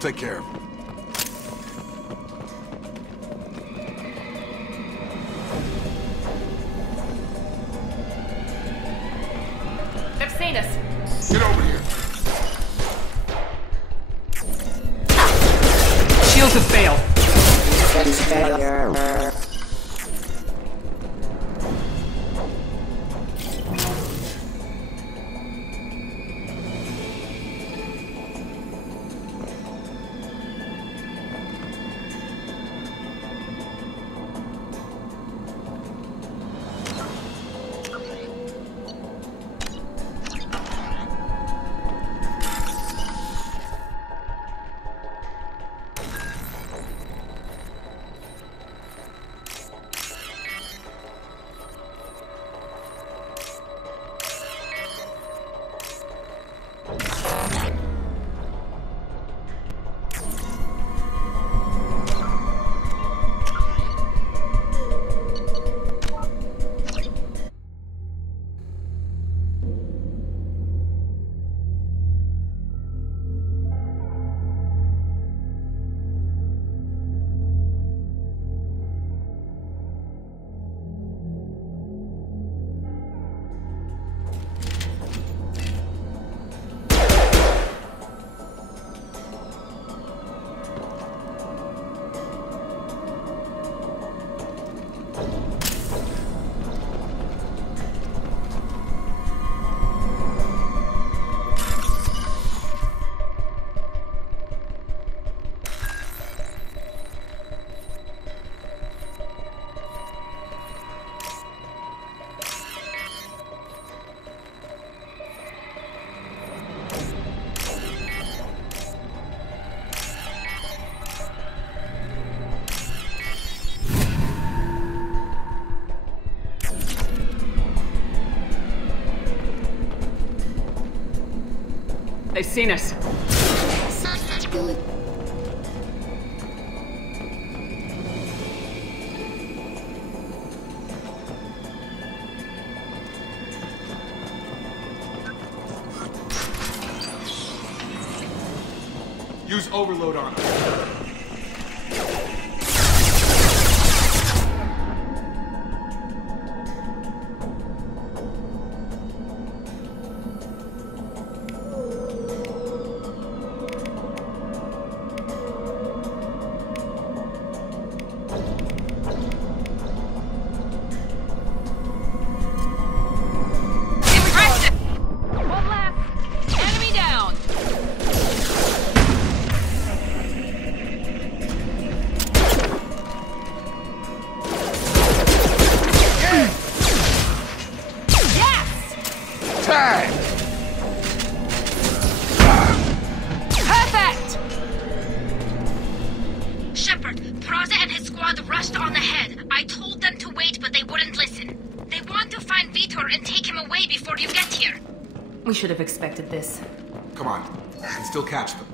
take care of him. They've seen us. Get over here. Shields have failed. Failure. They've seen us. Use overload on them. Perfect! Shepard, Praza and his squad rushed on ahead. I told them to wait, but they wouldn't listen. They want to find Vitor and take him away before you get here. We should have expected this. Come on, we can still catch them.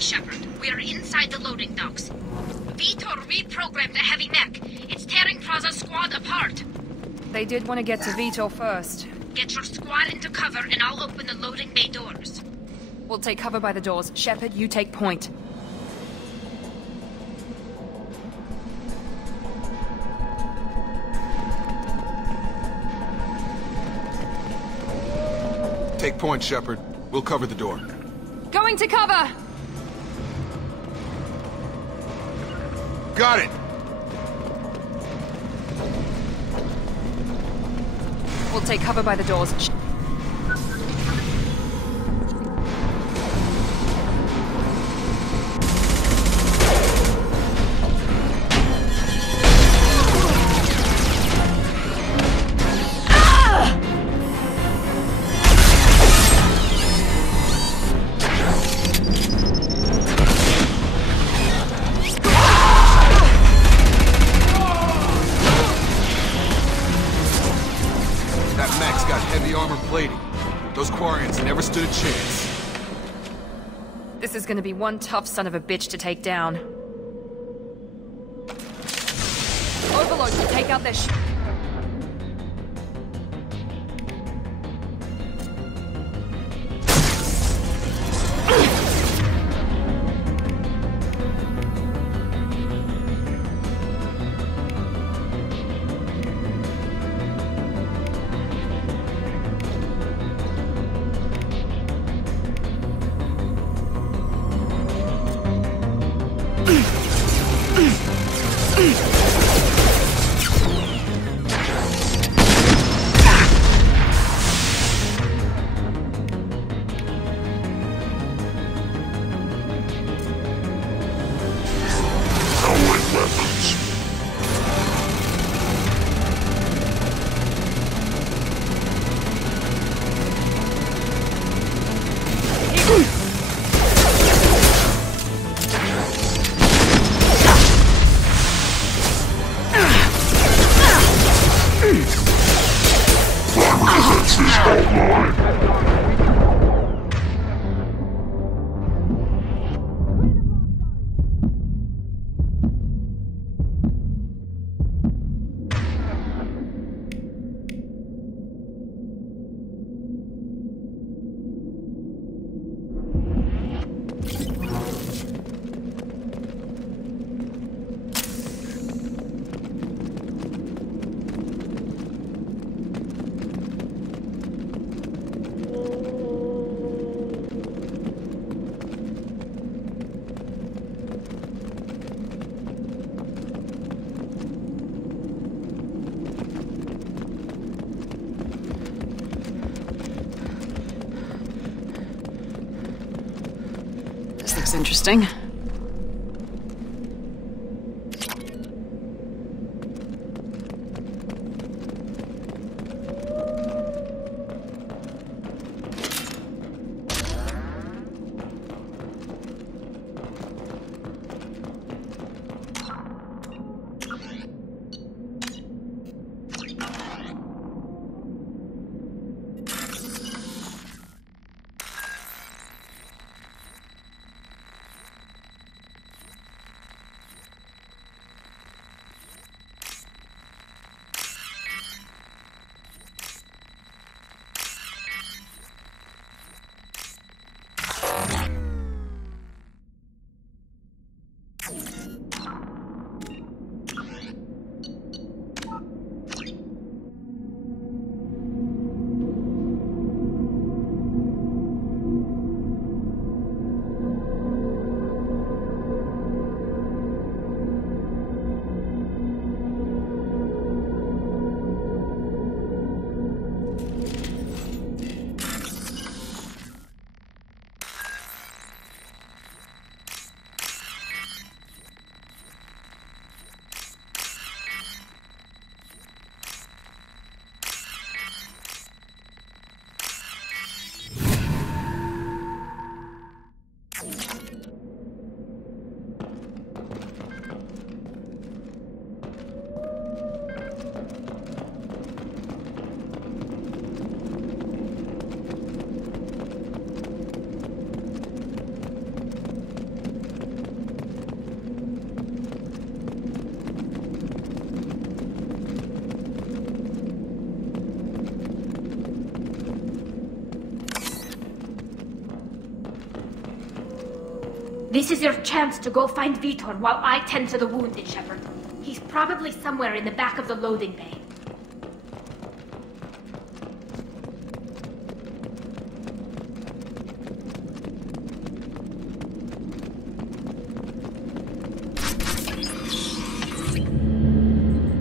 Shepard, we're inside the loading docks. Vitor reprogrammed the heavy mech. It's tearing Praza's squad apart. They did want to get to Vitor first. Get your squad into cover and I'll open the loading bay doors. We'll take cover by the doors. Shepard, you take point. Take point, Shepard. We'll cover the door. Going to cover! Got it! We'll take cover by the doors. Stood a chance. This is gonna be one tough son of a bitch to take down. Overload to take out their Looks interesting. This is your chance to go find Vitor while I tend to the wounded, Shepard. He's probably somewhere in the back of the loading bay.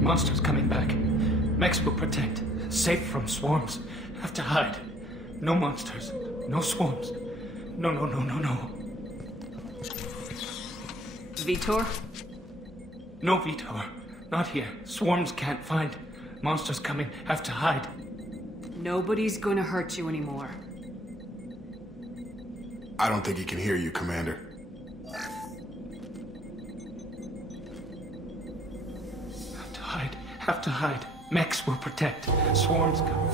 Monster's coming back. Max will protect. safe from swarms. Have to hide. No monsters. No swarms. No. Vitor? No, Vitor. Not here. Swarms can't find. Monsters coming. Have to hide. Nobody's gonna hurt you anymore. I don't think he can hear you, Commander. Have to hide. Mechs will protect. Swarms come.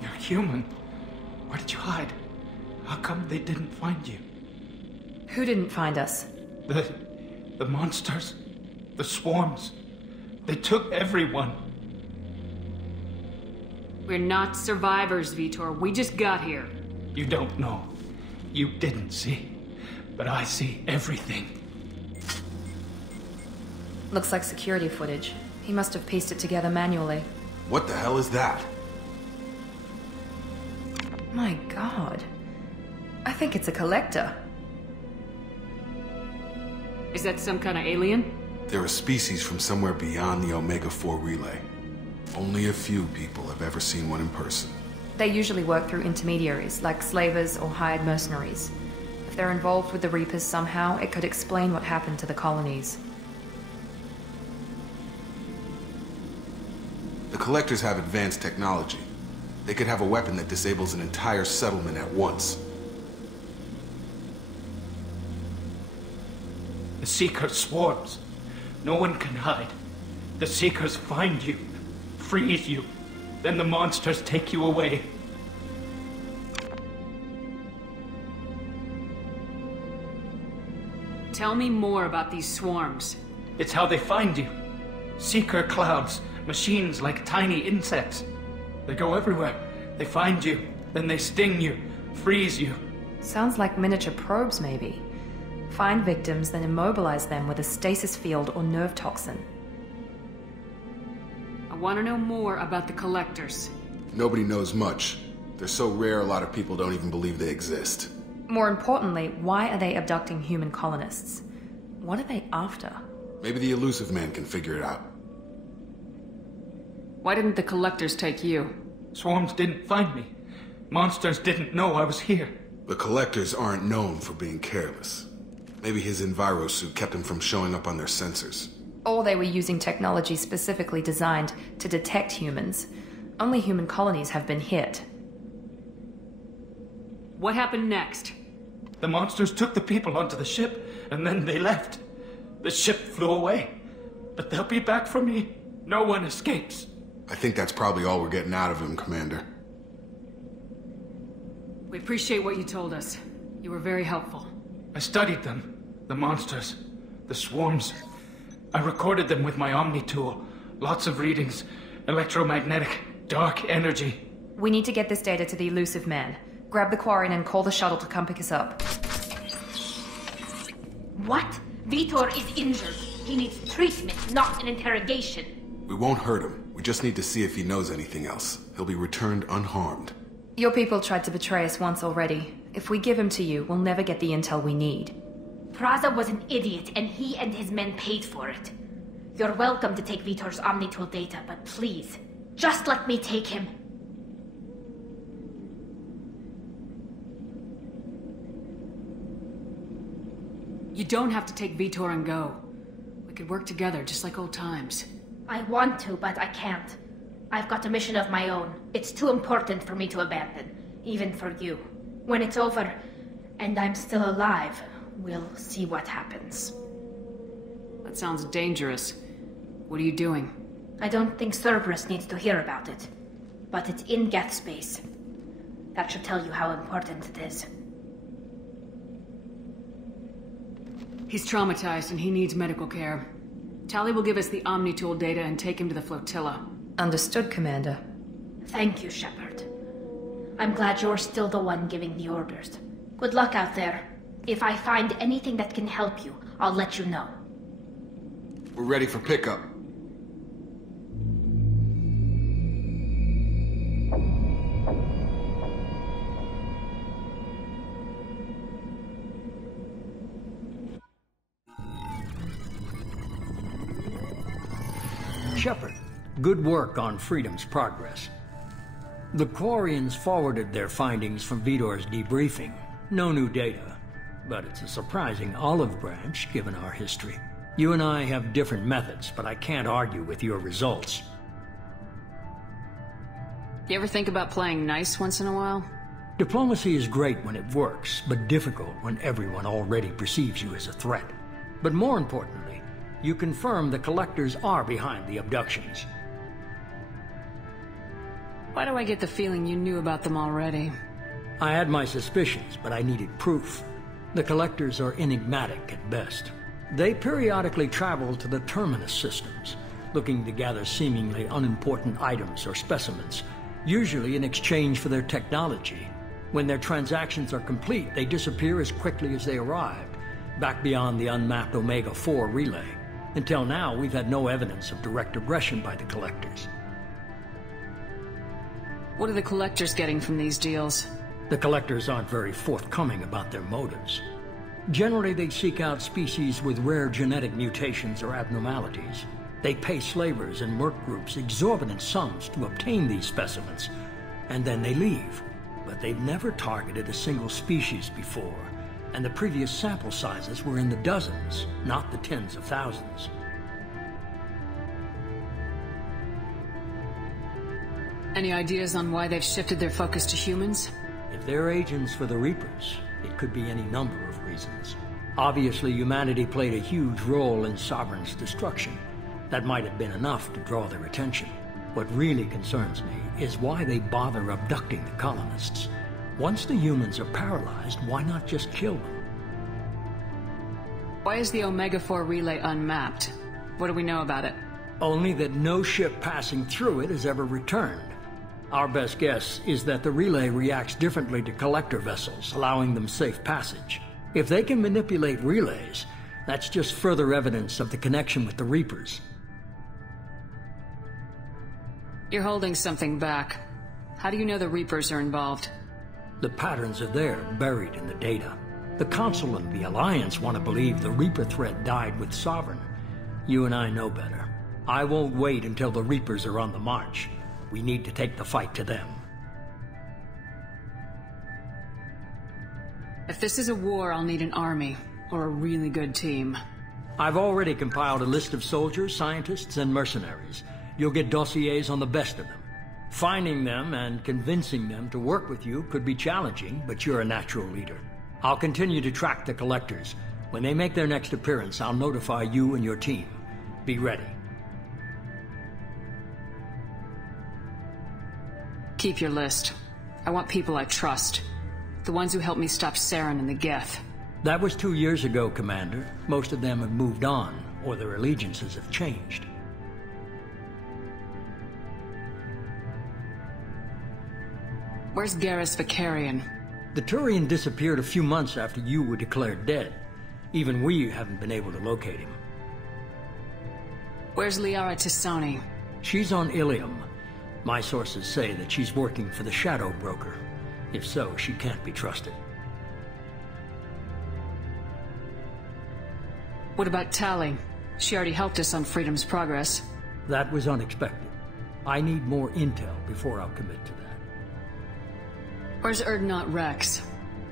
You're human. Where did you hide? How come they didn't find you? Who didn't find us? The monsters. The swarms. They took everyone. We're not survivors, Vitor. We just got here. You don't know. You didn't see. But I see everything. Looks like security footage. He must have pieced it together manually. What the hell is that? My god. I think it's a collector. Is that some kind of alien? They're a species from somewhere beyond the Omega-4 relay. Only a few people have ever seen one in person. They usually work through intermediaries, like slavers or hired mercenaries. If they're involved with the Reapers somehow, it could explain what happened to the colonies. The Collectors have advanced technology. They could have a weapon that disables an entire settlement at once. The Seeker swarms. No one can hide. The Seekers find you, freeze you, then the monsters take you away. Tell me more about these swarms. It's how they find you. Seeker clouds, machines like tiny insects. They go everywhere. They find you, then they sting you, freeze you. Sounds like miniature probes, maybe. Find victims, then immobilize them with a stasis field or nerve toxin. I want to know more about the Collectors. Nobody knows much. They're so rare, a lot of people don't even believe they exist. More importantly, why are they abducting human colonists? What are they after? Maybe the Elusive Man can figure it out. Why didn't the Collectors take you? Swarms didn't find me. Monsters didn't know I was here. The Collectors aren't known for being careless. Maybe his Enviro suit kept him from showing up on their sensors. Or they were using technology specifically designed to detect humans. Only human colonies have been hit. What happened next? The monsters took the people onto the ship, and then they left. The ship flew away. But they'll be back for me. No one escapes. I think that's probably all we're getting out of him, Commander. We appreciate what you told us. You were very helpful. I studied them. The monsters. The swarms. I recorded them with my Omni tool. Lots of readings. Electromagnetic. Dark energy. We need to get this data to the Elusive Man. Grab the Quarian and call the shuttle to come pick us up. What? Vitor is injured. He needs treatment, not an interrogation. We won't hurt him. We just need to see if he knows anything else. He'll be returned unharmed. Your people tried to betray us once already. If we give him to you, we'll never get the intel we need. Praza was an idiot, and he and his men paid for it. You're welcome to take Vitor's Omnitool data, but please, just let me take him. You don't have to take Vitor and go. We could work together, just like old times. I want to, but I can't. I've got a mission of my own. It's too important for me to abandon, even for you. When it's over, and I'm still alive, we'll see what happens. That sounds dangerous. What are you doing? I don't think Cerberus needs to hear about it. But it's in Geth space. That should tell you how important it is. He's traumatized and he needs medical care. Tali will give us the Omnitool data and take him to the flotilla. Understood, Commander. Thank you, Shepard. I'm glad you're still the one giving the orders. Good luck out there. If I find anything that can help you, I'll let you know. We're ready for pickup. Shepard, good work on Freedom's progress. The Quarians forwarded their findings from Vidor's debriefing. No new data, but it's a surprising olive branch given our history. You and I have different methods, but I can't argue with your results. You ever think about playing nice once in a while? Diplomacy is great when it works, but difficult when everyone already perceives you as a threat. But more importantly, you confirm the Collectors are behind the abductions. Why do I get the feeling you knew about them already? I had my suspicions, but I needed proof. The Collectors are enigmatic at best. They periodically travel to the Terminus systems, looking to gather seemingly unimportant items or specimens, usually in exchange for their technology. When their transactions are complete, they disappear as quickly as they arrived, back beyond the unmapped Omega-4 relay. Until now, we've had no evidence of direct aggression by the Collectors. What are the Collectors getting from these deals? The Collectors aren't very forthcoming about their motives. Generally, they seek out species with rare genetic mutations or abnormalities. They pay slavers and work groups exorbitant sums to obtain these specimens, and then they leave. But they've never targeted a single species before, and the previous sample sizes were in the dozens, not the tens of thousands. Any ideas on why they've shifted their focus to humans? If they're agents for the Reapers, it could be any number of reasons. Obviously, humanity played a huge role in Sovereign's destruction. That might have been enough to draw their attention. What really concerns me is why they bother abducting the colonists. Once the humans are paralyzed, why not just kill them? Why is the Omega-4 relay unmapped? What do we know about it? Only that no ship passing through it has ever returned. Our best guess is that the relay reacts differently to collector vessels, allowing them safe passage. If they can manipulate relays, that's just further evidence of the connection with the Reapers. You're holding something back. How do you know the Reapers are involved? The patterns are there, buried in the data. The Council and the Alliance want to believe the Reaper threat died with Sovereign. You and I know better. I won't wait until the Reapers are on the march. We need to take the fight to them. If this is a war, I'll need an army, or a really good team. I've already compiled a list of soldiers, scientists, and mercenaries. You'll get dossiers on the best of them. Finding them and convincing them to work with you could be challenging, but you're a natural leader. I'll continue to track the Collectors. When they make their next appearance, I'll notify you and your team. Be ready. Keep your list. I want people I trust. The ones who helped me stop Saren and the Geth. That was 2 years ago, Commander. Most of them have moved on, or their allegiances have changed. Where's Garrus Vicarian? The Turian disappeared a few months after you were declared dead. Even we haven't been able to locate him. Where's Liara Tisoni? She's on Ilium. My sources say that she's working for the Shadow Broker. If so, she can't be trusted. What about Tali? She already helped us on Freedom's progress. That was unexpected. I need more intel before I'll commit to that. Where's Erdnot Rex?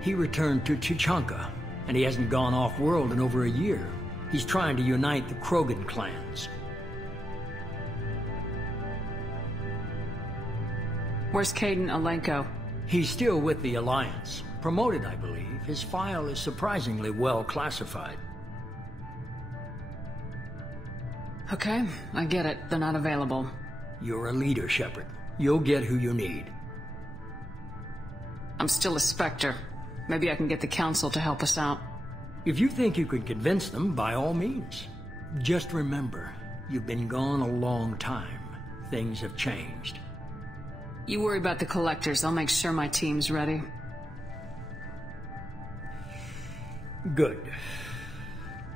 He returned to Chichanka, and he hasn't gone off-world in over a year. He's trying to unite the Krogan clans. Where's Caden Alenko? He's still with the Alliance. Promoted, I believe. His file is surprisingly well classified. Okay, I get it. They're not available. You're a leader, Shepard. You'll get who you need. I'm still a Spectre. Maybe I can get the Council to help us out. If you think you can convince them, by all means. Just remember, you've been gone a long time. Things have changed. You worry about the Collectors. I'll make sure my team's ready. Good.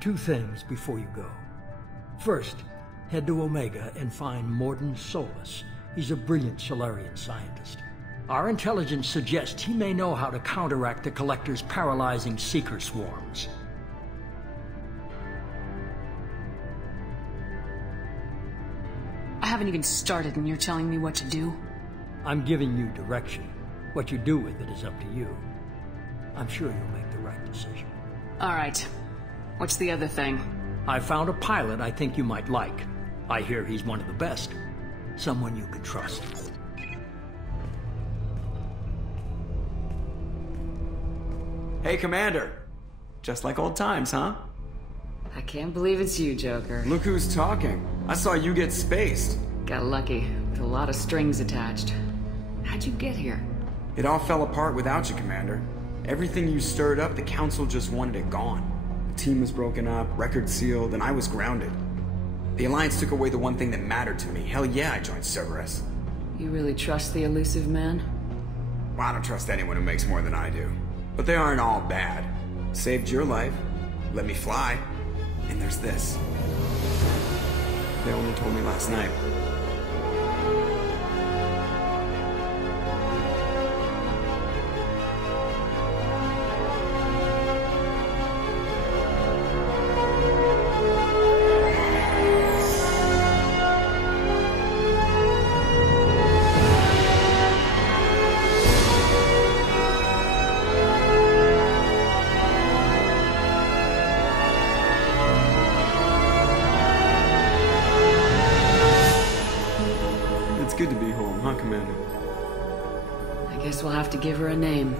2 things before you go. First, head to Omega and find Morden Solus. He's a brilliant Solarian scientist. Our intelligence suggests he may know how to counteract the Collector's paralyzing Seeker swarms. I haven't even started and you're telling me what to do? I'm giving you direction. What you do with it is up to you. I'm sure you'll make the right decision. Alright. What's the other thing? I found a pilot I think you might like. I hear he's one of the best. Someone you can trust. Hey, Commander. Just like old times, huh? I can't believe it's you, Joker. Look who's talking. I saw you get spaced. Got lucky, with a lot of strings attached. How'd you get here? It all fell apart without you, Commander. Everything you stirred up, the Council just wanted it gone. The team was broken up, record sealed, and I was grounded. The Alliance took away the one thing that mattered to me. Hell yeah, I joined Cerberus. You really trust the elusive man? Well, I don't trust anyone who makes more than I do. But they aren't all bad. Saved your life, let me fly, and there's this. They only told me last night. Good to be home, huh, Commander? I guess we'll have to give her a name.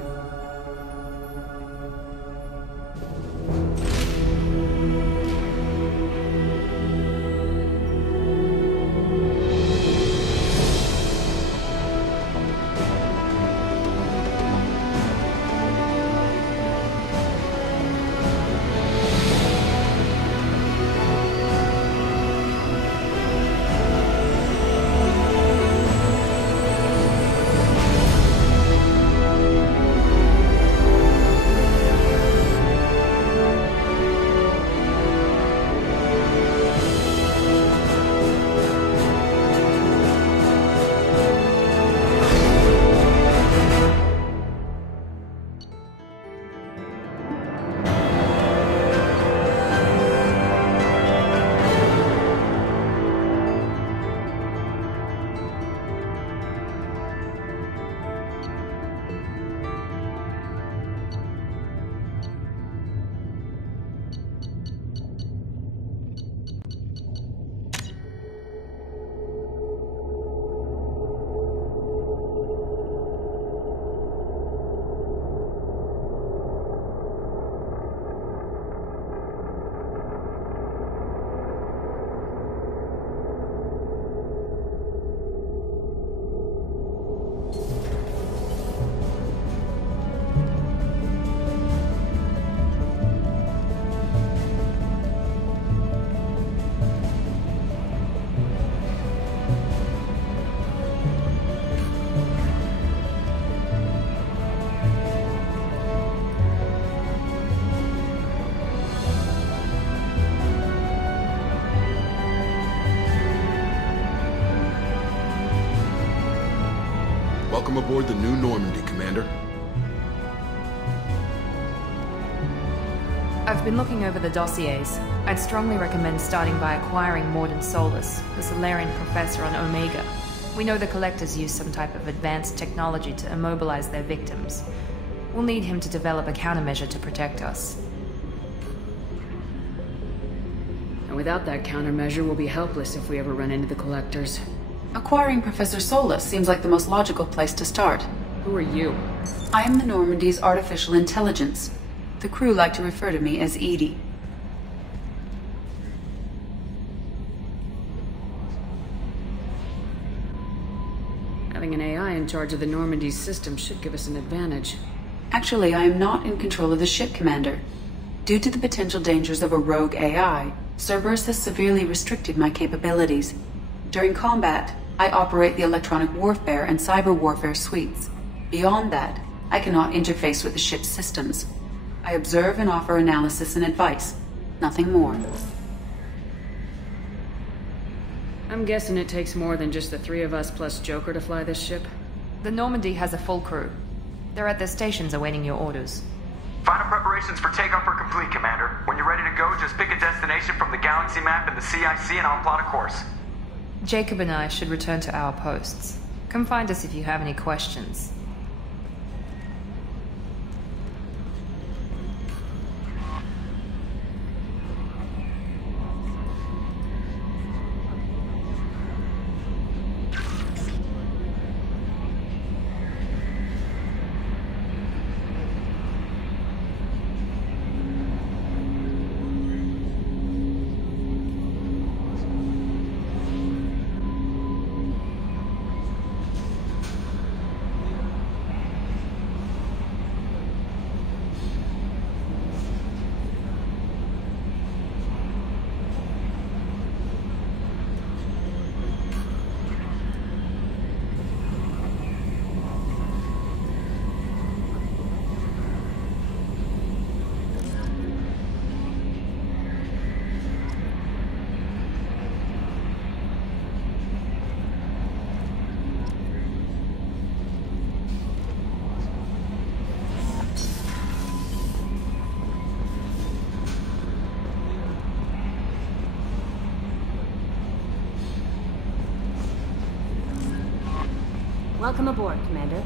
Welcome aboard the New Normandy, Commander. I've been looking over the dossiers. I'd strongly recommend starting by acquiring Morden Solus, the Solarian professor on Omega. We know the Collectors use some type of advanced technology to immobilize their victims. We'll need him to develop a countermeasure to protect us. And without that countermeasure, we'll be helpless if we ever run into the Collectors. Acquiring Professor Solus seems like the most logical place to start. Who are you? I am the Normandy's artificial intelligence. The crew like to refer to me as Edie. Having an AI in charge of the Normandy's system should give us an advantage. Actually, I am not in control of the ship, Commander. Due to the potential dangers of a rogue AI, Cerberus has severely restricted my capabilities. During combat, I operate the electronic warfare and cyber warfare suites. Beyond that, I cannot interface with the ship's systems. I observe and offer analysis and advice. Nothing more. I'm guessing it takes more than just the three of us plus Joker to fly this ship? The Normandy has a full crew. They're at their stations awaiting your orders. Final preparations for takeoff are complete, Commander. When you're ready to go, just pick a destination from the galaxy map and the CIC and I'll plot a course. Jacob and I should return to our posts. Come find us if you have any questions. Welcome aboard, Commander.